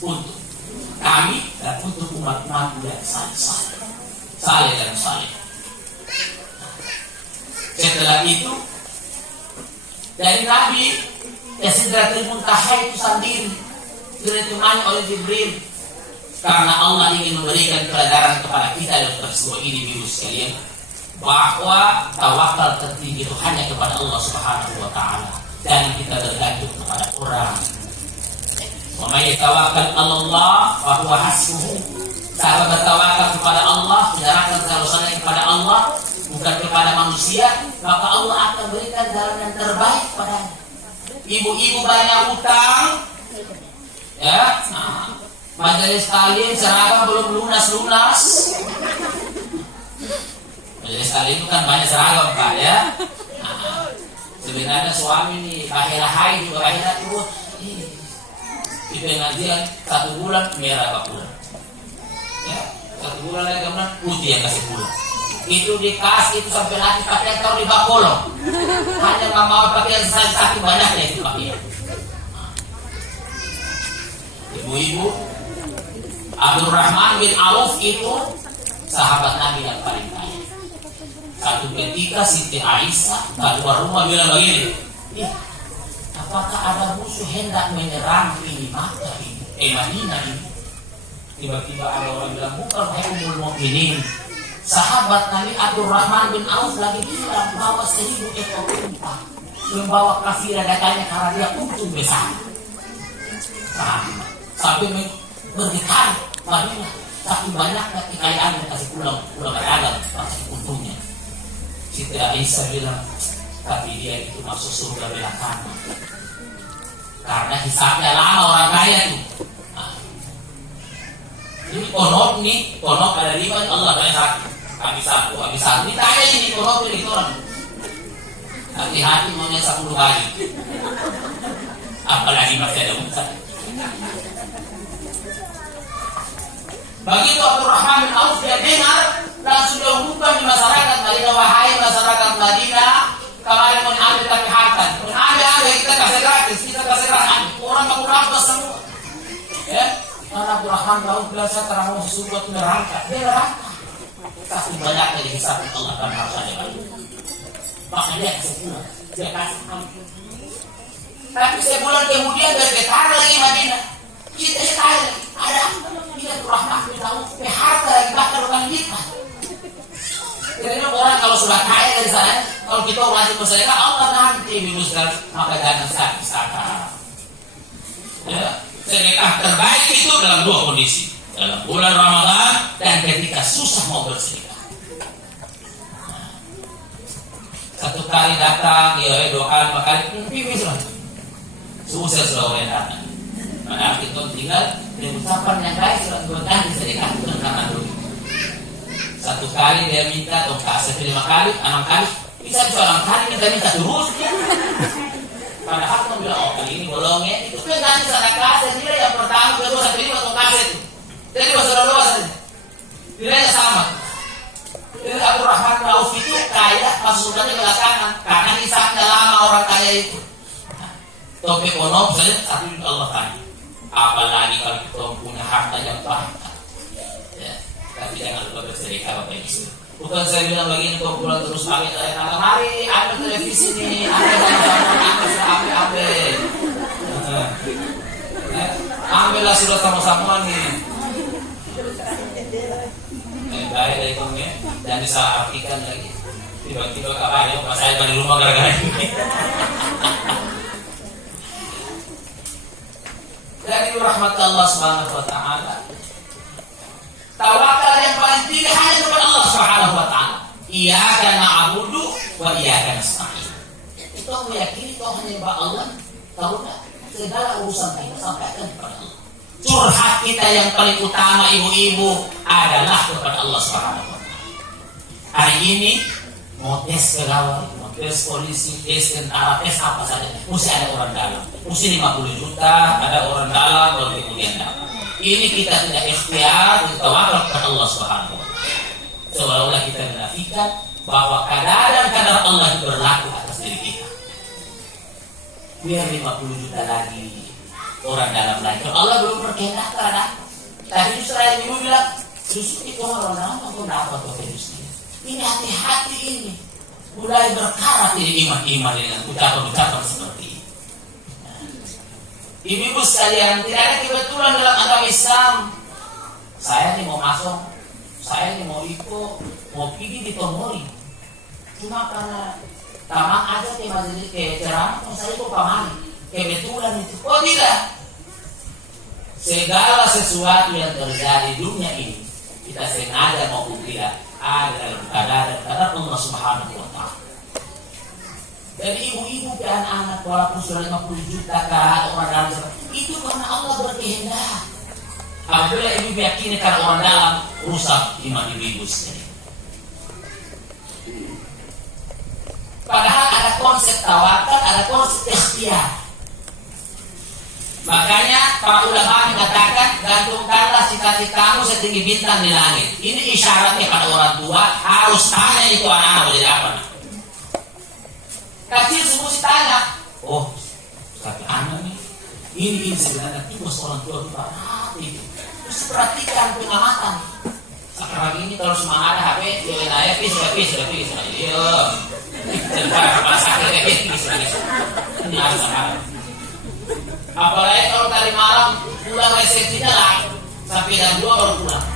Untuk kami dan untuk umat-umat yang salih dan salih. Setelah itu dari Nabi Sidratul Muntaha itu sendiri ditemani oleh Jibril karena Allah ingin memberikan pelajaran kepada kita dalam peristiwa ini ibu sekalian bahwa tawakal tertinggi itu hanya kepada Allah Subhanahu wa taala. Jangan kita bergantung kepada orang. Wa may tawakkal 'ala Allah fa huwa hasbuh. Sahabat bertawakal kepada Allah, menyerahkan segala kepada Allah, bukan kepada manusia, maka Allah akan berikan jalan yang terbaik padanya. Ibu-ibu banyak utang, ya, majelis kalian seragam belum lunas. Majelis kalian itu kan banyak seragam Pak ya. Sebenarnya suami nih bahira hai juga bahira itu di pengajian 1 bulan merah bulan. Ya, 1 bulan lagi kemudian putih yang kasih pulang. Itu dikasih itu sampai nanti pakai tahu di bakolong. Hanya mau pakai yang sakit banyaknya itu pakai. Ibu-ibu, Abdurrahman bin Auf itu sahabat Nabi yang paling kaya. Satu ketika Siti Aisyah keluar rumah bilang begini, apakah ada musuh hendak menyerang ini Makkah ini, Madinah ini? Tiba-tiba ada orang bilang, bukan wahai Ummul Mukminin. Sahabat Nabi Abdurrahman bin Auf lagi bilang bawa 1000 ekor unta, membawa kafilah datanya karena dia untung besar. Sampai bergetar Madinah, tapi banyaknya kekayaan yang kasih pulang beragam masih untungnya. Siti Aisyah bilang, tapi dia itu masuk surga belakangan karena hisabnya lama orang kaya itu. Ini ponok ada 5 Allah banyak habis satu ditanya ini ponok ini orang hati-hati maunya 10 kali apalagi masih ada usaha. Begitu Abdurrahman bin Auf dia dengar langsung diumumkan di masyarakat Madinah, wahai masyarakat Madinah, kemarin mengambil tapi harta, mengambil kita kasih gratis, orang kamu rampas semua. Ya, karena Abdurrahman bin Auf bilang saya terang sesuatu buat neraka, dia neraka. Tapi banyak dari hisab Allah kan harus ada lagi. Makanya dia kasih pulang, dia kasih kamu. Tapi sebulan kemudian bergetar lagi Madinah. Kita sekali ada Abdurrahman bin Auf harta lagi bakal orang kita. Jadi orang kalau sudah kaya dari sana, kalau kita wajib bersedekah Allah nanti minuskan maka jangan sakit. Ya, sedekah terbaik itu dalam 2 kondisi, dalam bulan Ramadan dan ketika susah mau bersedekah. Satu kali datang, ya doa 2 kali, bisa. Susah sudah datang. Padahal kita tinggal di ucapan yang baik sudah berganti sedekah bukan karena dulu. Satu kali dia minta atau kasih 5 kali, 6 kali, bisa 6 kali minta terus. Padahal kamu bilang, oh kali ini bolongnya, itu kan ganti sana kasih, dia yang pertama, kedua, sampai 5 atau kasih itu. Jadi masalah luas saja. Nilainya sama. Jadi Abdurrahman bin Auf itu kaya, maksudnya belakangan, karena hisabnya lama orang kaya itu. Topik ponok saja, tapi Allah tanya. Apalagi kalau kita punya harta yang banyak. Ya, tapi jangan lupa bersedekah Bapak Ibu. Bukan saya bilang begini kok pulang terus pakai telepon. Mari ambil televisi nih, ambil. Ambillah sudah sama-sama nih. Baik dari kamu ya, jangan disalahartikan lagi. Tiba-tiba kabarnya pas saya balik rumah gara-gara ini. Dari rahmat Allah Subhanahu wa taala. Tawakal yang paling tinggi hanya kepada Allah Subhanahu wa taala. Iyyaka na'budu wa iyyaka nasta'in. Itu meyakini Tuhan hanya kepada Allah. Tahu enggak? Segala urusan kita sampaikan kepada Allah. Curhat kita yang paling utama ibu-ibu adalah kepada Allah Subhanahu wa taala. Hari ini mau tes pegawai, mau tes polisi, tes tentara, tes apa saja, mesti ada orang dalam. Mesti 50 juta, ada orang dalam, baru kemudian dapat. Ini kita tidak ikhtiar, kita tawakal kepada Allah Subhanahu wa Ta'ala. Seolah-olah kita menafikan bahwa kadar dan kadar Allah itu berlaku atas diri kita. Biar 50 juta lagi orang dalam lagi. Allah belum berkehendak terhadap. Tapi justru ibu bilang, justru itu orang dalam aku dapat pakai justru. Ini hati-hati ini. Mulai berkarat ini iman-iman dengan ucapan-ucapan seperti ini. Ibu-ibu sekalian, tidak ada kebetulan dalam agama Islam. Saya ini mau masuk, saya ini mau ikut, mau pergi ditomori. Cuma karena tamang aja ke majelis ke ceramah, saya ikut pamali. Kebetulan itu. Oh tidak. Segala sesuatu yang terjadi di dunia ini, kita sengaja maupun tidak, ada dalam kadar Allah Subhanahu wa Ta'ala. Dan ibu-ibu dan anak walaupun sudah 50 juta kah orang dalam itu karena Allah berkehendak. Apabila ibu yakini karena orang dalam rusak iman ibu sendiri. Padahal ada konsep tawakal, ada konsep ikhtiar. Makanya para ulama mengatakan gantungkanlah cita-citamu setinggi bintang di langit. Ini isyaratnya pada orang tua harus tanya itu anak-anak jadi apa. Kecil semua tanya, oh tapi anak nih ini sebenarnya tugas orang tua itu hati. Terus perhatikan pengamatan. Sekarang ini kalau semangat ada HP, jangan aja pis. Iya. Ini harus sekarang. Apalagi kalau tadi malam pulang resepsinya lah sampai jam 2 baru pulang.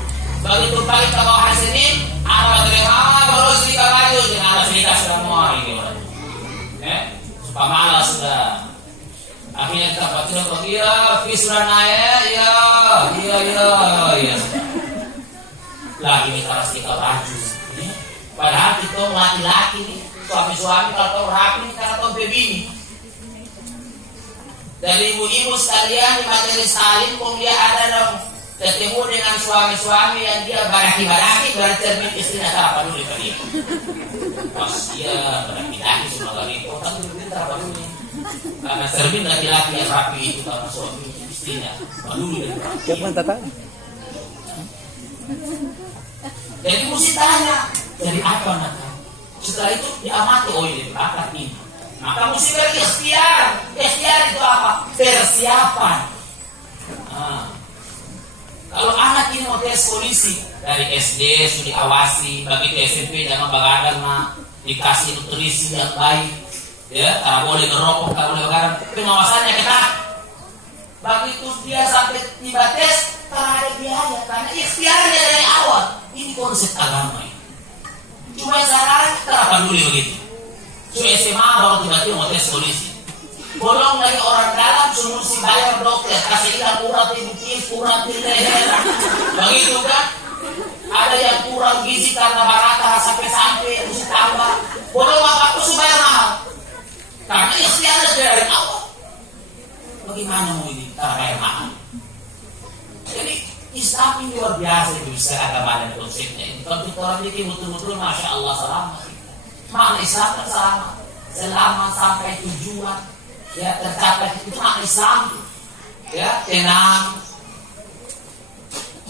Begitu pagi kalau hari Senin, anak terima baru sedikit lagi dengan anak sedikit sudah mau ini. Supaya malas sudah. Akhirnya kita baca kok iya, sudah naik, iya. Lagi kita harus kita rajin. Padahal kita laki-laki nih, suami-suami kalau rapi kita tahu bebini. Dari ibu-ibu sekalian di majelis salim pun dia ada dong ketemu dengan suami-suami yang dia baraki-baraki berarti cermin istrinya apa dulu pada dia. Pas dia baraki-baraki semua kali orang cermin apa dulu. Karena cermin laki-laki yang rapi itu karena suami istrinya dulu dan rapi. Jadi mesti tanya jadi apa nak? Setelah itu diamati ini bakat ini. Maka mesti berikhtiar. Ikhtiar itu apa? Persiapan. Kalau anak ini mau tes polisi dari SD sudah diawasi, begitu SMP jangan begadang dikasih nutrisi yang baik, ya, tak boleh ngerokok, tak boleh begadang, pengawasannya ketat. Begitu dia sampai tiba tes, tak ada biaya karena ikhtiarnya dari awal. Ini konsep agama ini. Cuma sekarang terapa dulu begitu. Sudah SMA baru tiba-tiba mau tes polisi. Bolong dari orang dalam suruh si bayar dokter kasih ikan urat di bukit, urat di leher. Begitu kan? Ada yang kurang gizi karena barata sampai mesti tambah. Bolong apa aku bayar mahal. Karena ikhtiar dari awal. Bagaimana mau ini bayar mahal? Jadi Islam ini luar biasa itu bisa agama dan konsepnya. Kalau kita orang ini betul-betul masya Allah selamat. Makna Islam kan selamat sampai tujuan ya tercapai itu makna Islam ya tenang.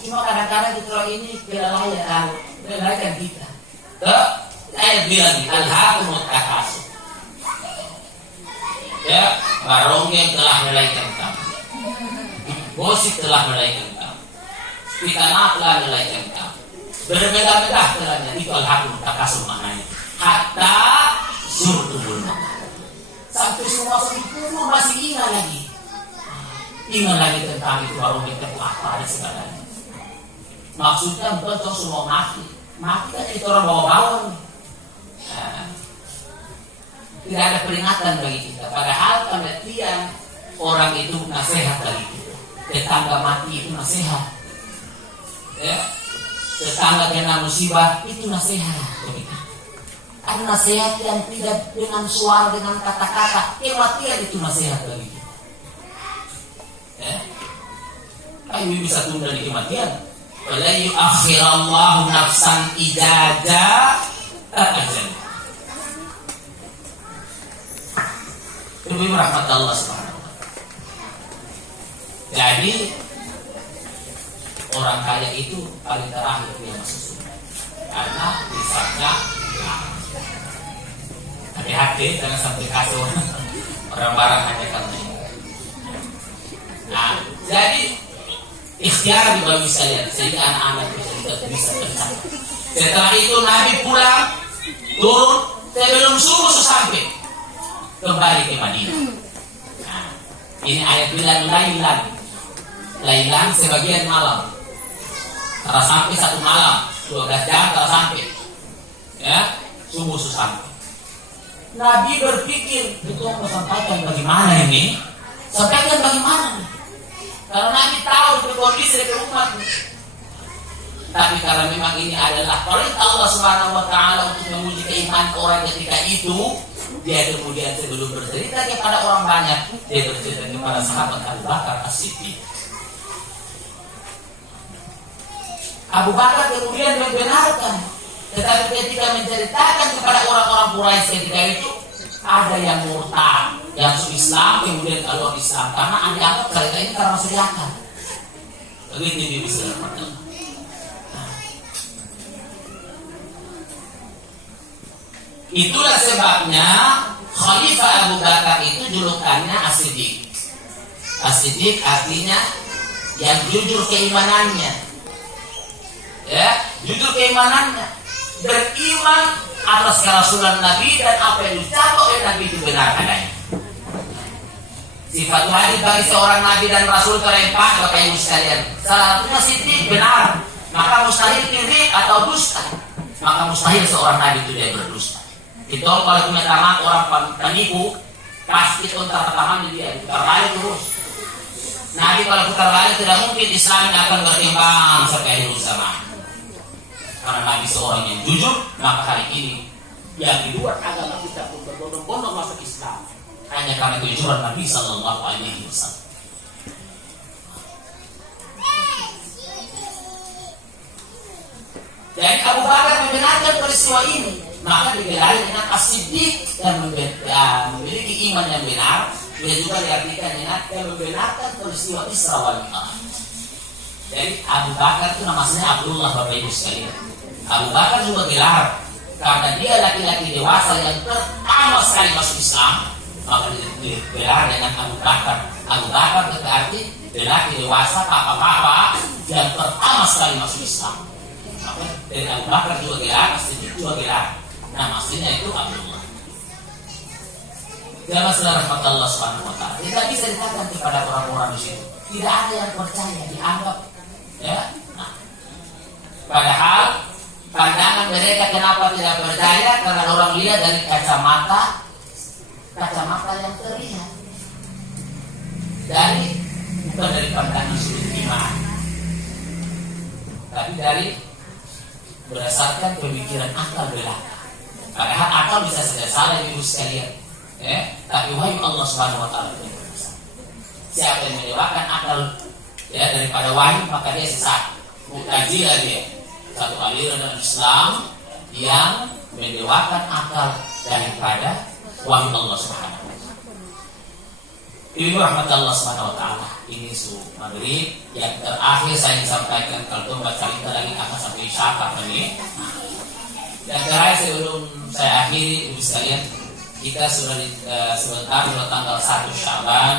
Cuma kadang-kadang kita orang ini kelalaian kita. Ayat bilang alhaakumut takasur. Ya barongnya telah melaikan kamu, gosip telah melaikan kamu, fitnah telah melaikan kamu, bermegah-megah telahnya itu alhaakumut takasur maknanya. Hatta zurtumul maqabir. Sampai semua kubur masih ingat lagi tentang itu warung itu apa dan segalanya. Maksudnya bukan semua mati kan itu orang bawa-bawa nih. Tidak ada peringatan bagi kita. Padahal pengertian orang itu nasihat bagi kita. Tetangga mati itu nasihat. Ya, tetangga kena musibah itu nasihat bagi kita. Ada nasihat yang tidak dengan suara, dengan kata-kata. Kematian itu nasihat bagi kita. Ya. Ayo bisa tunda di kematian. Wala yu'akhirallahu nafsan idza ajal. Lebih rahmat Allah Subhanahu wa Ta'ala. Jadi orang kaya itu paling terakhir dia masuk surga karena hisabnya hati-hati jangan sampai kasih orang barang hanya karena itu. Nah, jadi ikhtiar di bagi sekalian sehingga anak-anak bisa bercanda. Setelah itu Nabi pulang turun sebelum subuh sampai kembali ke Madinah. Nah, ini ayat bilang lailan sebagian malam. Kalau sampai satu malam 12 jam kalau sampai ya subuh sampai. Nabi berpikir itu mau sampaikan bagaimana ini? Sampaikan bagaimana nih? Karena Nabi tahu di kondisi dari umat. Tapi karena memang ini adalah perintah Allah Subhanahu wa Ta'ala untuk menguji keimanan orang ketika itu, dia kemudian sebelum bercerita kepada orang banyak, dia bercerita kepada sahabat Abu Bakar As-Siddiq. Abu Bakar kemudian membenarkan, tetapi ketika menceritakan kepada orang-orang Quraisy ketika itu, ada yang murtad, yang masuk Islam kemudian keluar Islam karena dianggap cerita ini karena masuk akal. Begitu Ibu Saudara. Itulah sebabnya Khalifah Abu Bakar itu julukannya As-Siddiq. As-Siddiq artinya yang jujur keimanannya. Ya, jujur keimanannya, beriman atas kerasulan Nabi dan apa yang diucapkan oleh Nabi itu benar adanya. Sifat wajib bagi seorang Nabi dan Rasul terempat Bapak Ibu sekalian. Salah satunya Siddiq benar, maka mustahil kiri atau dusta. Maka mustahil seorang Nabi itu dia berdusta. Itu kalau punya tamak orang penipu, pasti kontak pertama dia putar balik terus. Nabi kalau putar balik tidak mungkin Islam akan berkembang sampai akhir zaman. Karena Nabi seorang yang jujur, maka hari ini yang di luar agama kita pun berbondong-bondong masuk Islam hanya karena kejujuran Nabi Sallallahu Alaihi Wasallam. Jadi Abu Bakar membenarkan peristiwa ini, maka digelari dengan As-Siddiq dan memiliki iman yang benar. Dia juga diartikan dengan yang membenarkan peristiwa Isra wal Mi'raj. Jadi Abu Bakar itu namanya Abdullah Bapak Ibu sekalian. Abu Bakar juga gelar karena dia laki-laki dewasa yang pertama sekali masuk Islam, maka digelar dengan Abu Bakar. Abu Bakar berarti laki dewasa papa-papa yang pertama sekali masuk Islam. Maka dari Abu Bakar juga gelar, As-Siddiq juga gelar. Nah, maksudnya itu Abdullah. Jamaah saudara rahmat Allah Subhanahu wa Ta'ala. Tidak bisa dikatakan kepada orang-orang di situ. Tidak ada yang percaya, dianggap ya. Nah, padahal pandangan mereka kenapa tidak percaya karena orang lihat dari kacamata yang terlihat, bukan dari pandangan sudut iman, tapi dari berdasarkan pemikiran akal belaka. Padahal akal bisa saja salah Ibu sekalian, tapi wahyu Allah Subhanahu wa Ta'ala itu benar. Siapa yang melewatkan akal daripada wahyu maka dia sesat. Mu'tazilah dia, satu aliran Islam yang mendewakan akal daripada wahyu Allah Subhanahu wa Ta'ala. Ibu rahmat Allah Subhanahu wa Ta'ala. Ini maghrib yang terakhir saya sampaikan. Kalau baca cerita lagi akan sampai isya ini. Dan terakhir sebelum saya akhiri Ibu sekalian, kita sudah sebentar sudah tanggal 1 Syaban.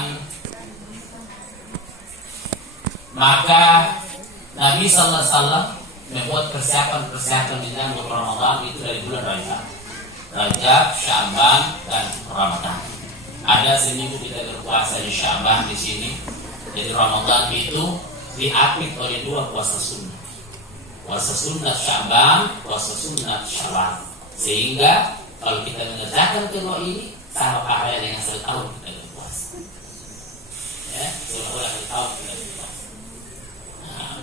Maka Nabi Sallallahu Alaihi Wasallam membuat persiapan menyambut Ramadan itu dari bulan Rajab, Syaban, dan Ramadan. Ada seminggu kita berpuasa di Syaban di sini. Jadi Ramadan itu diapit oleh 2 puasa sunnah. Puasa sunnah Syaban, puasa sunnah Syawal. Sehingga kalau kita mengerjakan kedua ini sama pahala dengan 1 tahun kita berpuasa. Ya, seolah-olah 1 tahun kita berpuasa. Nah,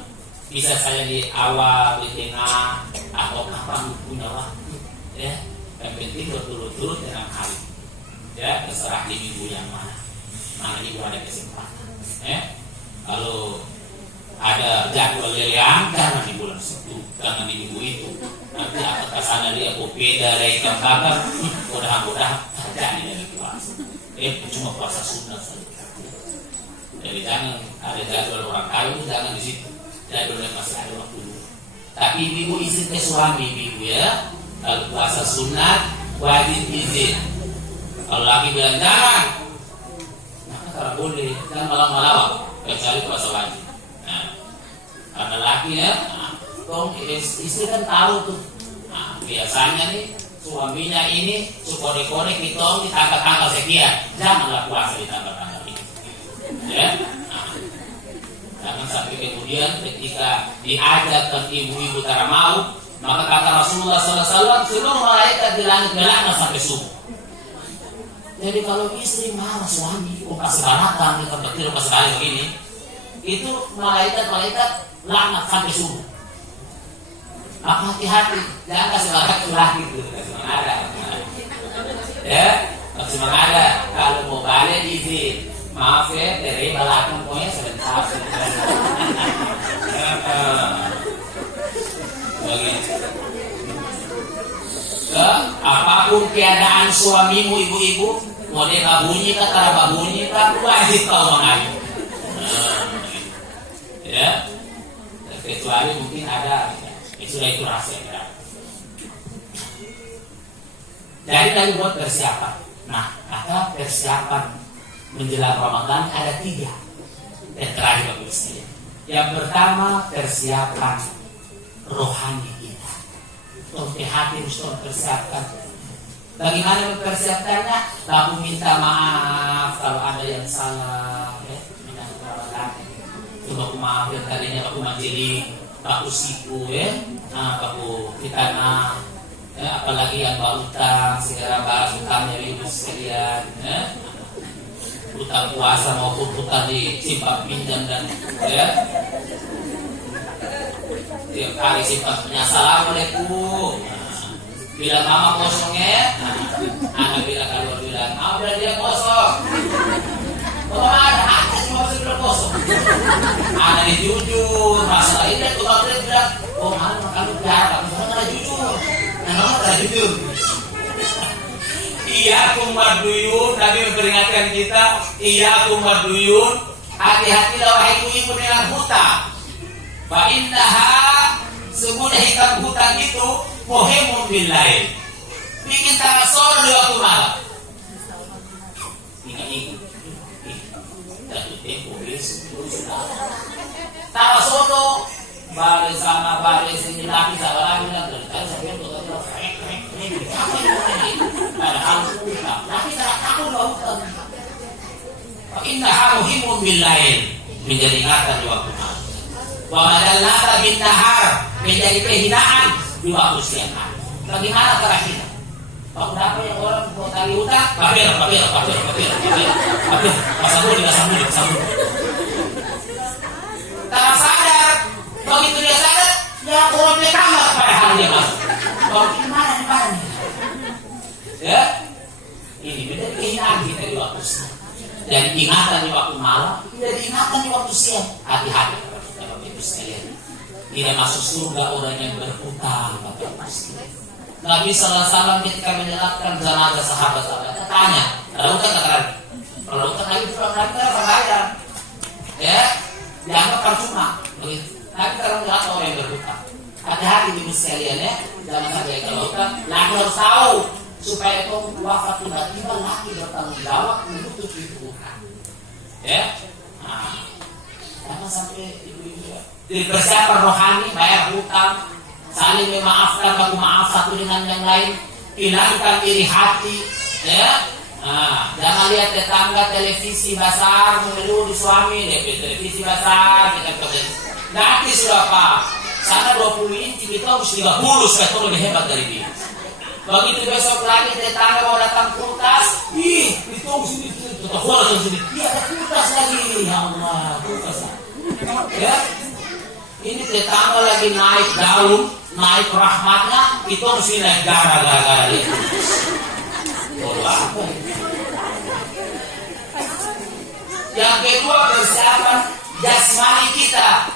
bisa saya di awal, di tengah, atau kapan punya waktu. Ya, yang penting berturut-turut dengan hari. Ya, terserah di minggu yang mana ibu ada kesempatan. Ya, kalau ada jadwal yang jangan di bulan itu, jangan di minggu itu. Nanti apakah sana dia beda dari bakar, mudah-mudahan terjadi dari puasa. Cuma puasa sunnah saja. Jadi jangan ada jadwal orang kawin, jangan di situ. Jadwalnya masih ada waktu dulu. Tapi ibu izin ke suami ibu ya. Kalau puasa sunat wajib izin. Kalau laki bilang jangan, maka kalau boleh jangan malam-malam kecuali puasa wajib. Nah, karena laki ya, istri kan tahu tuh. Nah, biasanya nih suaminya ini sukore-kore kita di tanggal-tanggal sekian, janganlah puasa di tanggal-tanggal ini. Ya, nah, jangan sampai kemudian ketika diajarkan ibu-ibu cara mau, maka kata Rasulullah SAW, seluruh malaikat di langit melaknat sampai subuh. Jadi kalau istri marah suami, kasih balakan, kita betul pas sekali begini, itu malaikat laknat sampai subuh. Maka hati-hati, jangan kasih balakan lagi itu, kasih mengada. Ya, kasih mengada. Kalau mau balik izin, maaf ya, dari balakan pokoknya sebentar. Begitu. Apapun keadaan suamimu ibu-ibu, mau dia babunyi kata babunyi, tak wajib kau mengayu. Ya, kecuali mungkin ada, sudah itu rahasia. Jadi tadi buat persiapan. Nah, maka persiapan menjelang Ramadan ada 3 yang terakhir bagusnya. Yang pertama persiapan rohani kita. Untuk hati harus persiapkan. Bagaimana mempersiapkannya? Lalu minta maaf kalau ada yang salah, ya, minta maaf. Coba aku maaf yang tadinya aku majeling, aku siku, ya, aku kita ya, apalagi yang bawa utang, segera balas utangnya ibu sekalian, ya. Utang puasa maupun utang di simpan pinjam dan ya. Tiap kali simpan punya assalamualaikum. Bila mama kosongnya, anak bilang kalau bilang, mama bilang dia kosong. Kalau ada aja cuma masih bilang kosong. Anak ini jujur, masalah ini tuh kalau dia bilang, oh mana kamu jarak, kamu nggak jujur, nggak nggak jujur. Iya kumaduyun, Nabi memperingatkan kita, iya kumaduyun, hati-hatilah wahai ibu-ibu dengan hutang. Fa innaha, semudah hikam hutang itu muhimun bil lail, bikin tarasol di waktu malam. Ingat dari tempo besok tarasol balik sana balik sini lagi salah lagi dan dari saya itu ada hal hutang, tapi tak takut hutang. Fa innaha muhimun bil lail, menjadi ingatan di waktu malam. Wa madallata bin nahar, menjadi kehinaan di waktu siang hari. Bagaimana terhina? Kalau berapa yang orang mau tali hutang? Papir. Pasang. Tak sadar, begitu dia sadar, dia orang di kamar pada hal dia masuk. Kalau di mana? Ya, ini menjadi kehinaan kita di waktu siang. Dan ingatan di waktu malam, dan ingatan di waktu siang. Hati-hati. Tidak masuk surga orang yang berhutang. Nabi sallallahu alaihi wasallam ketika menyelatkan jenazah sahabat-sahabat tanya, ada hutang tak ada? Kalau hutang lagi pulang bayar, ya, dianggap percuma. Begitu. Tapi kalau melihat orang yang berhutang, hati-hati ibu sekalian ya, jangan sampai kalau hutang. Laki harus tahu supaya kau wafat tiba-tiba laki bertanggung jawab menutup itu hutang. Ya, nah, jangan sampai ibu-ibu ya. Jadi persiapan rohani, bayar hutang, saling memaafkan, baku maaf satu dengan yang lain, hilangkan iri hati, ya. Nah, jangan lihat tetangga televisi besar mengeluh di suami, dia televisi besar, kita nanti sudah pak, sana 20 inci kita harus 30 supaya itu lebih hebat dari dia. Begitu besok lagi tetangga mau datang kulkas, itu sini, kita kuat sini, iya ada kulkas lagi, ya Allah, kulkas. Ya. Ini tetangga lagi naik daun, naik rahmatnya, itu mesti naik gara-gara itu. Bodoh apa ini? Yang kedua persiapan jasmani kita.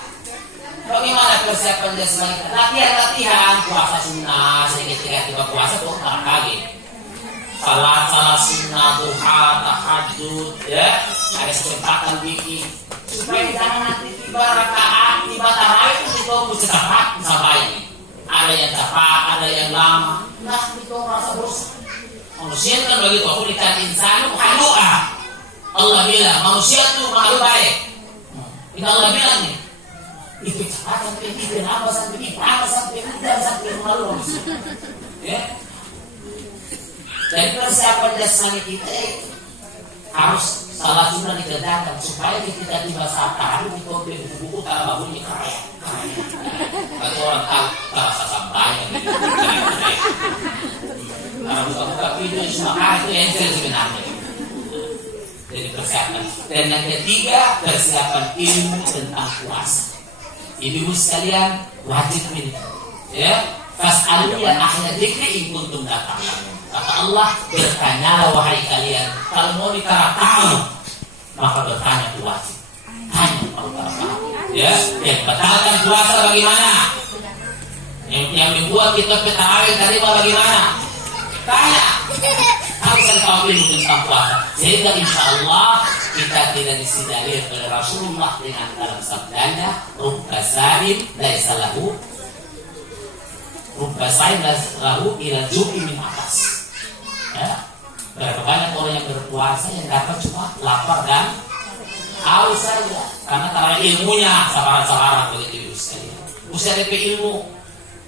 Bagaimana persiapan jasmani kita? Latihan, puasa sunnah, ketika puasa tuh tak kaget. salat sunnah, duha, tahajud, ya, ada kesempatan bikin supaya kita nanti tiba rakaat, tiba tarawih itu cepat sampai. Ada yang cepat, ada yang lama. Nah, itu rasa bosan. Manusia kan begitu. Kulikan insan doa. Allah bilang manusia itu makhluk baik. Kita Allah bilang nih, itu cepat sampai tidur apa sampai apa sampai tidak sampai malu manusia. Ya. Dan persiapan jasmani kita harus salah sunnah dikerjakan supaya kita tiba saat tahu di kopi buku tanpa bunyi kaya. Atau orang tahu rasa sampai karena buka-buka video semua itu yang sebenarnya. Jadi persiapan. Dan yang ketiga, persiapan ilmu tentang puasa. Ibu sekalian wajib ini. Ya, fas'alu ya ahla dzikri in kuntum la ta'lamun. Kata Allah, bertanyalah wahai kalian. Kalau mau tahu, maka bertanya itu wajib. Tanya kalau tahu. Ya, yang batalkan puasa bagaimana? Yang membuat kita tarawih tadi bagaimana? Tanya. Harus tahu ilmu tentang puasa. Sehingga insya Allah kita tidak disidari oleh Rasulullah dengan dalam sabdanya, rubba saim laisa lahu ila ju'i min atas. Ya. Berapa banyak orang yang berpuasa yang dapat cuma lapar dan haus saja. Karena tarawih ilmunya sabaran-sabaran begitu sekalian. Usah DP ilmu.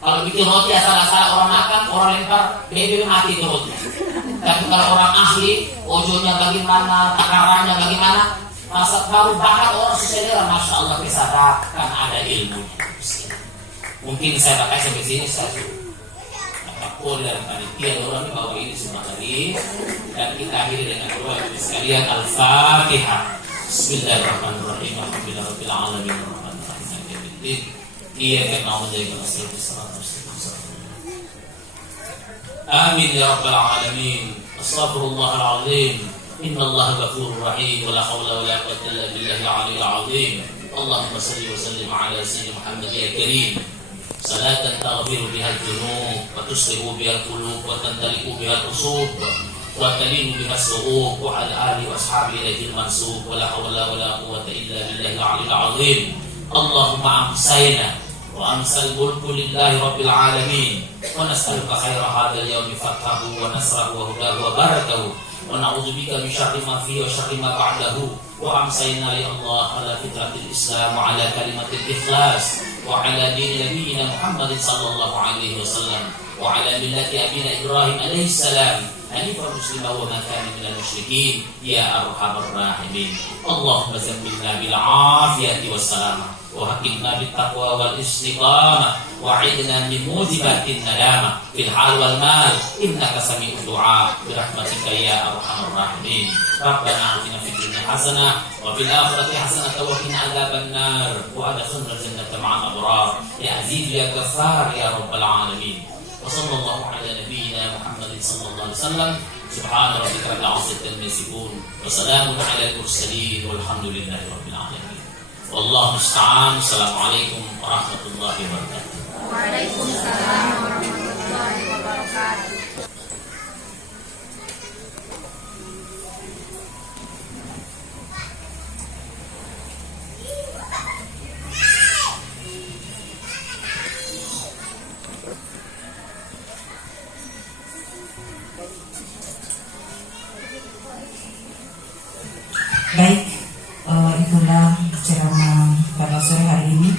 Kalau bikin roti asal-asal orang makan, orang lempar, bebek mati itu roti. Tapi kalau orang ahli, ojonya bagaimana, takarannya bagaimana, masak baru bahkan orang susah masya Allah bisa karena ada ilmunya. Mungkin saya pakai sampai sini saya Pak dan panitia orang bawa ini semua tadi, dan kita akhiri dengan doa sekalian Al-Fatihah. Bismillahirrahmanirrahim. Alhamdulillahirabbil alamin arrahmanir rahim maliki yaumiddin. Iyyaka na'budu wa iyyaka nasta'in. Amin ya rabbal alamin. Astaghfirullahal azim. Innallaha ghafurur rahim wa la haula wa la quwwata illa billahil aliyyil azim. Allahumma shalli wa sallim ala sayyidina Muhammad ya karim. Salatan taghfiru biha al-dhunub wa tuslihu biha al-qulub wa tantaliqu biha al-usub wa talinu biha as-su'ub wa ala alihi wa ashabihi ilayhi al-mansub wa la hawla wa la quwwata illa billahil aliyyil azim. Allahumma amsayna wa amsal mulku lillahi rabbil alamin wa nas'aluka khaira hadzal yawmi fathahu wa nasrahu wa hudahu wa barakahu wa na'udzubika min syarri ma fihi wa syarri ma ba'dahu wa amsayna ya Allah ala fitratil islam wa ala kalimatil ikhlas wa ala dini nabiyyina Muhammadin sallallahu alaihi wasallam wa ala millati abina Ibrahim alaihi salam hanifan musliman wa ma kana minal musyrikin ya arhamar rahimin. Allahumma zammilna bil afiyati was salamah وحكمنا بالتقوى والاستقامة وعدنا من موجبات الندامة في الحال والمال إنك سميع الدعاء برحمتك يا أرحم الراحمين. ربنا آتنا في الدنيا حسنة وفي الآخرة حسنة وقنا عذاب النار وأدخلنا الجنة مع الأبرار يا عزيز يا غفار يا رب العالمين. وصلى الله على نبينا محمد صلى الله عليه وسلم. سبحان ربك رب العزة عما يصفون وسلام على المرسلين والحمد لله رب العالمين. Wallahu musta'an. Assalamualaikum warahmatullahi wabarakatuh. Waalaikumsalam warahmatullahi wabarakatuh. Baik, itulah ceramah pada sore hari ini.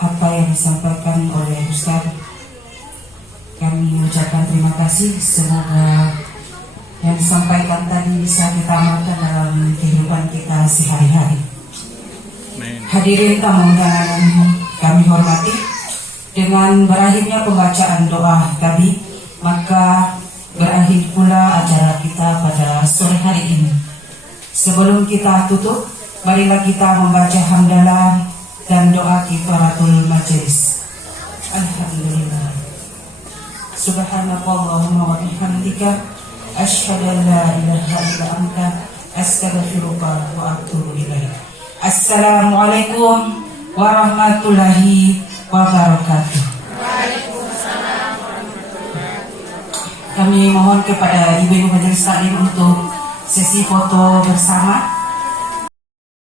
Apa yang disampaikan oleh Ustaz, kami ucapkan terima kasih. Semoga yang disampaikan tadi bisa kita amalkan dalam kehidupan kita sehari-hari. Hadirin tamu undangan kami hormati, dengan berakhirnya pembacaan doa tadi, maka berakhir pula acara kita pada sore hari ini. Sebelum kita tutup, marilah kita membaca hamdalah dan doa kifaratul majelis. Alhamdulillah. Subhanakallahumma wa bihamdika asyhadu an la ilaha illa anta astaghfiruka wa atubu ilaik. Assalamualaikum warahmatullahi wabarakatuh. Waalaikumsalam warahmatullahi wabarakatuh. Kami mohon kepada Ibu-Ibu Majelis Taklim untuk sesi foto bersama.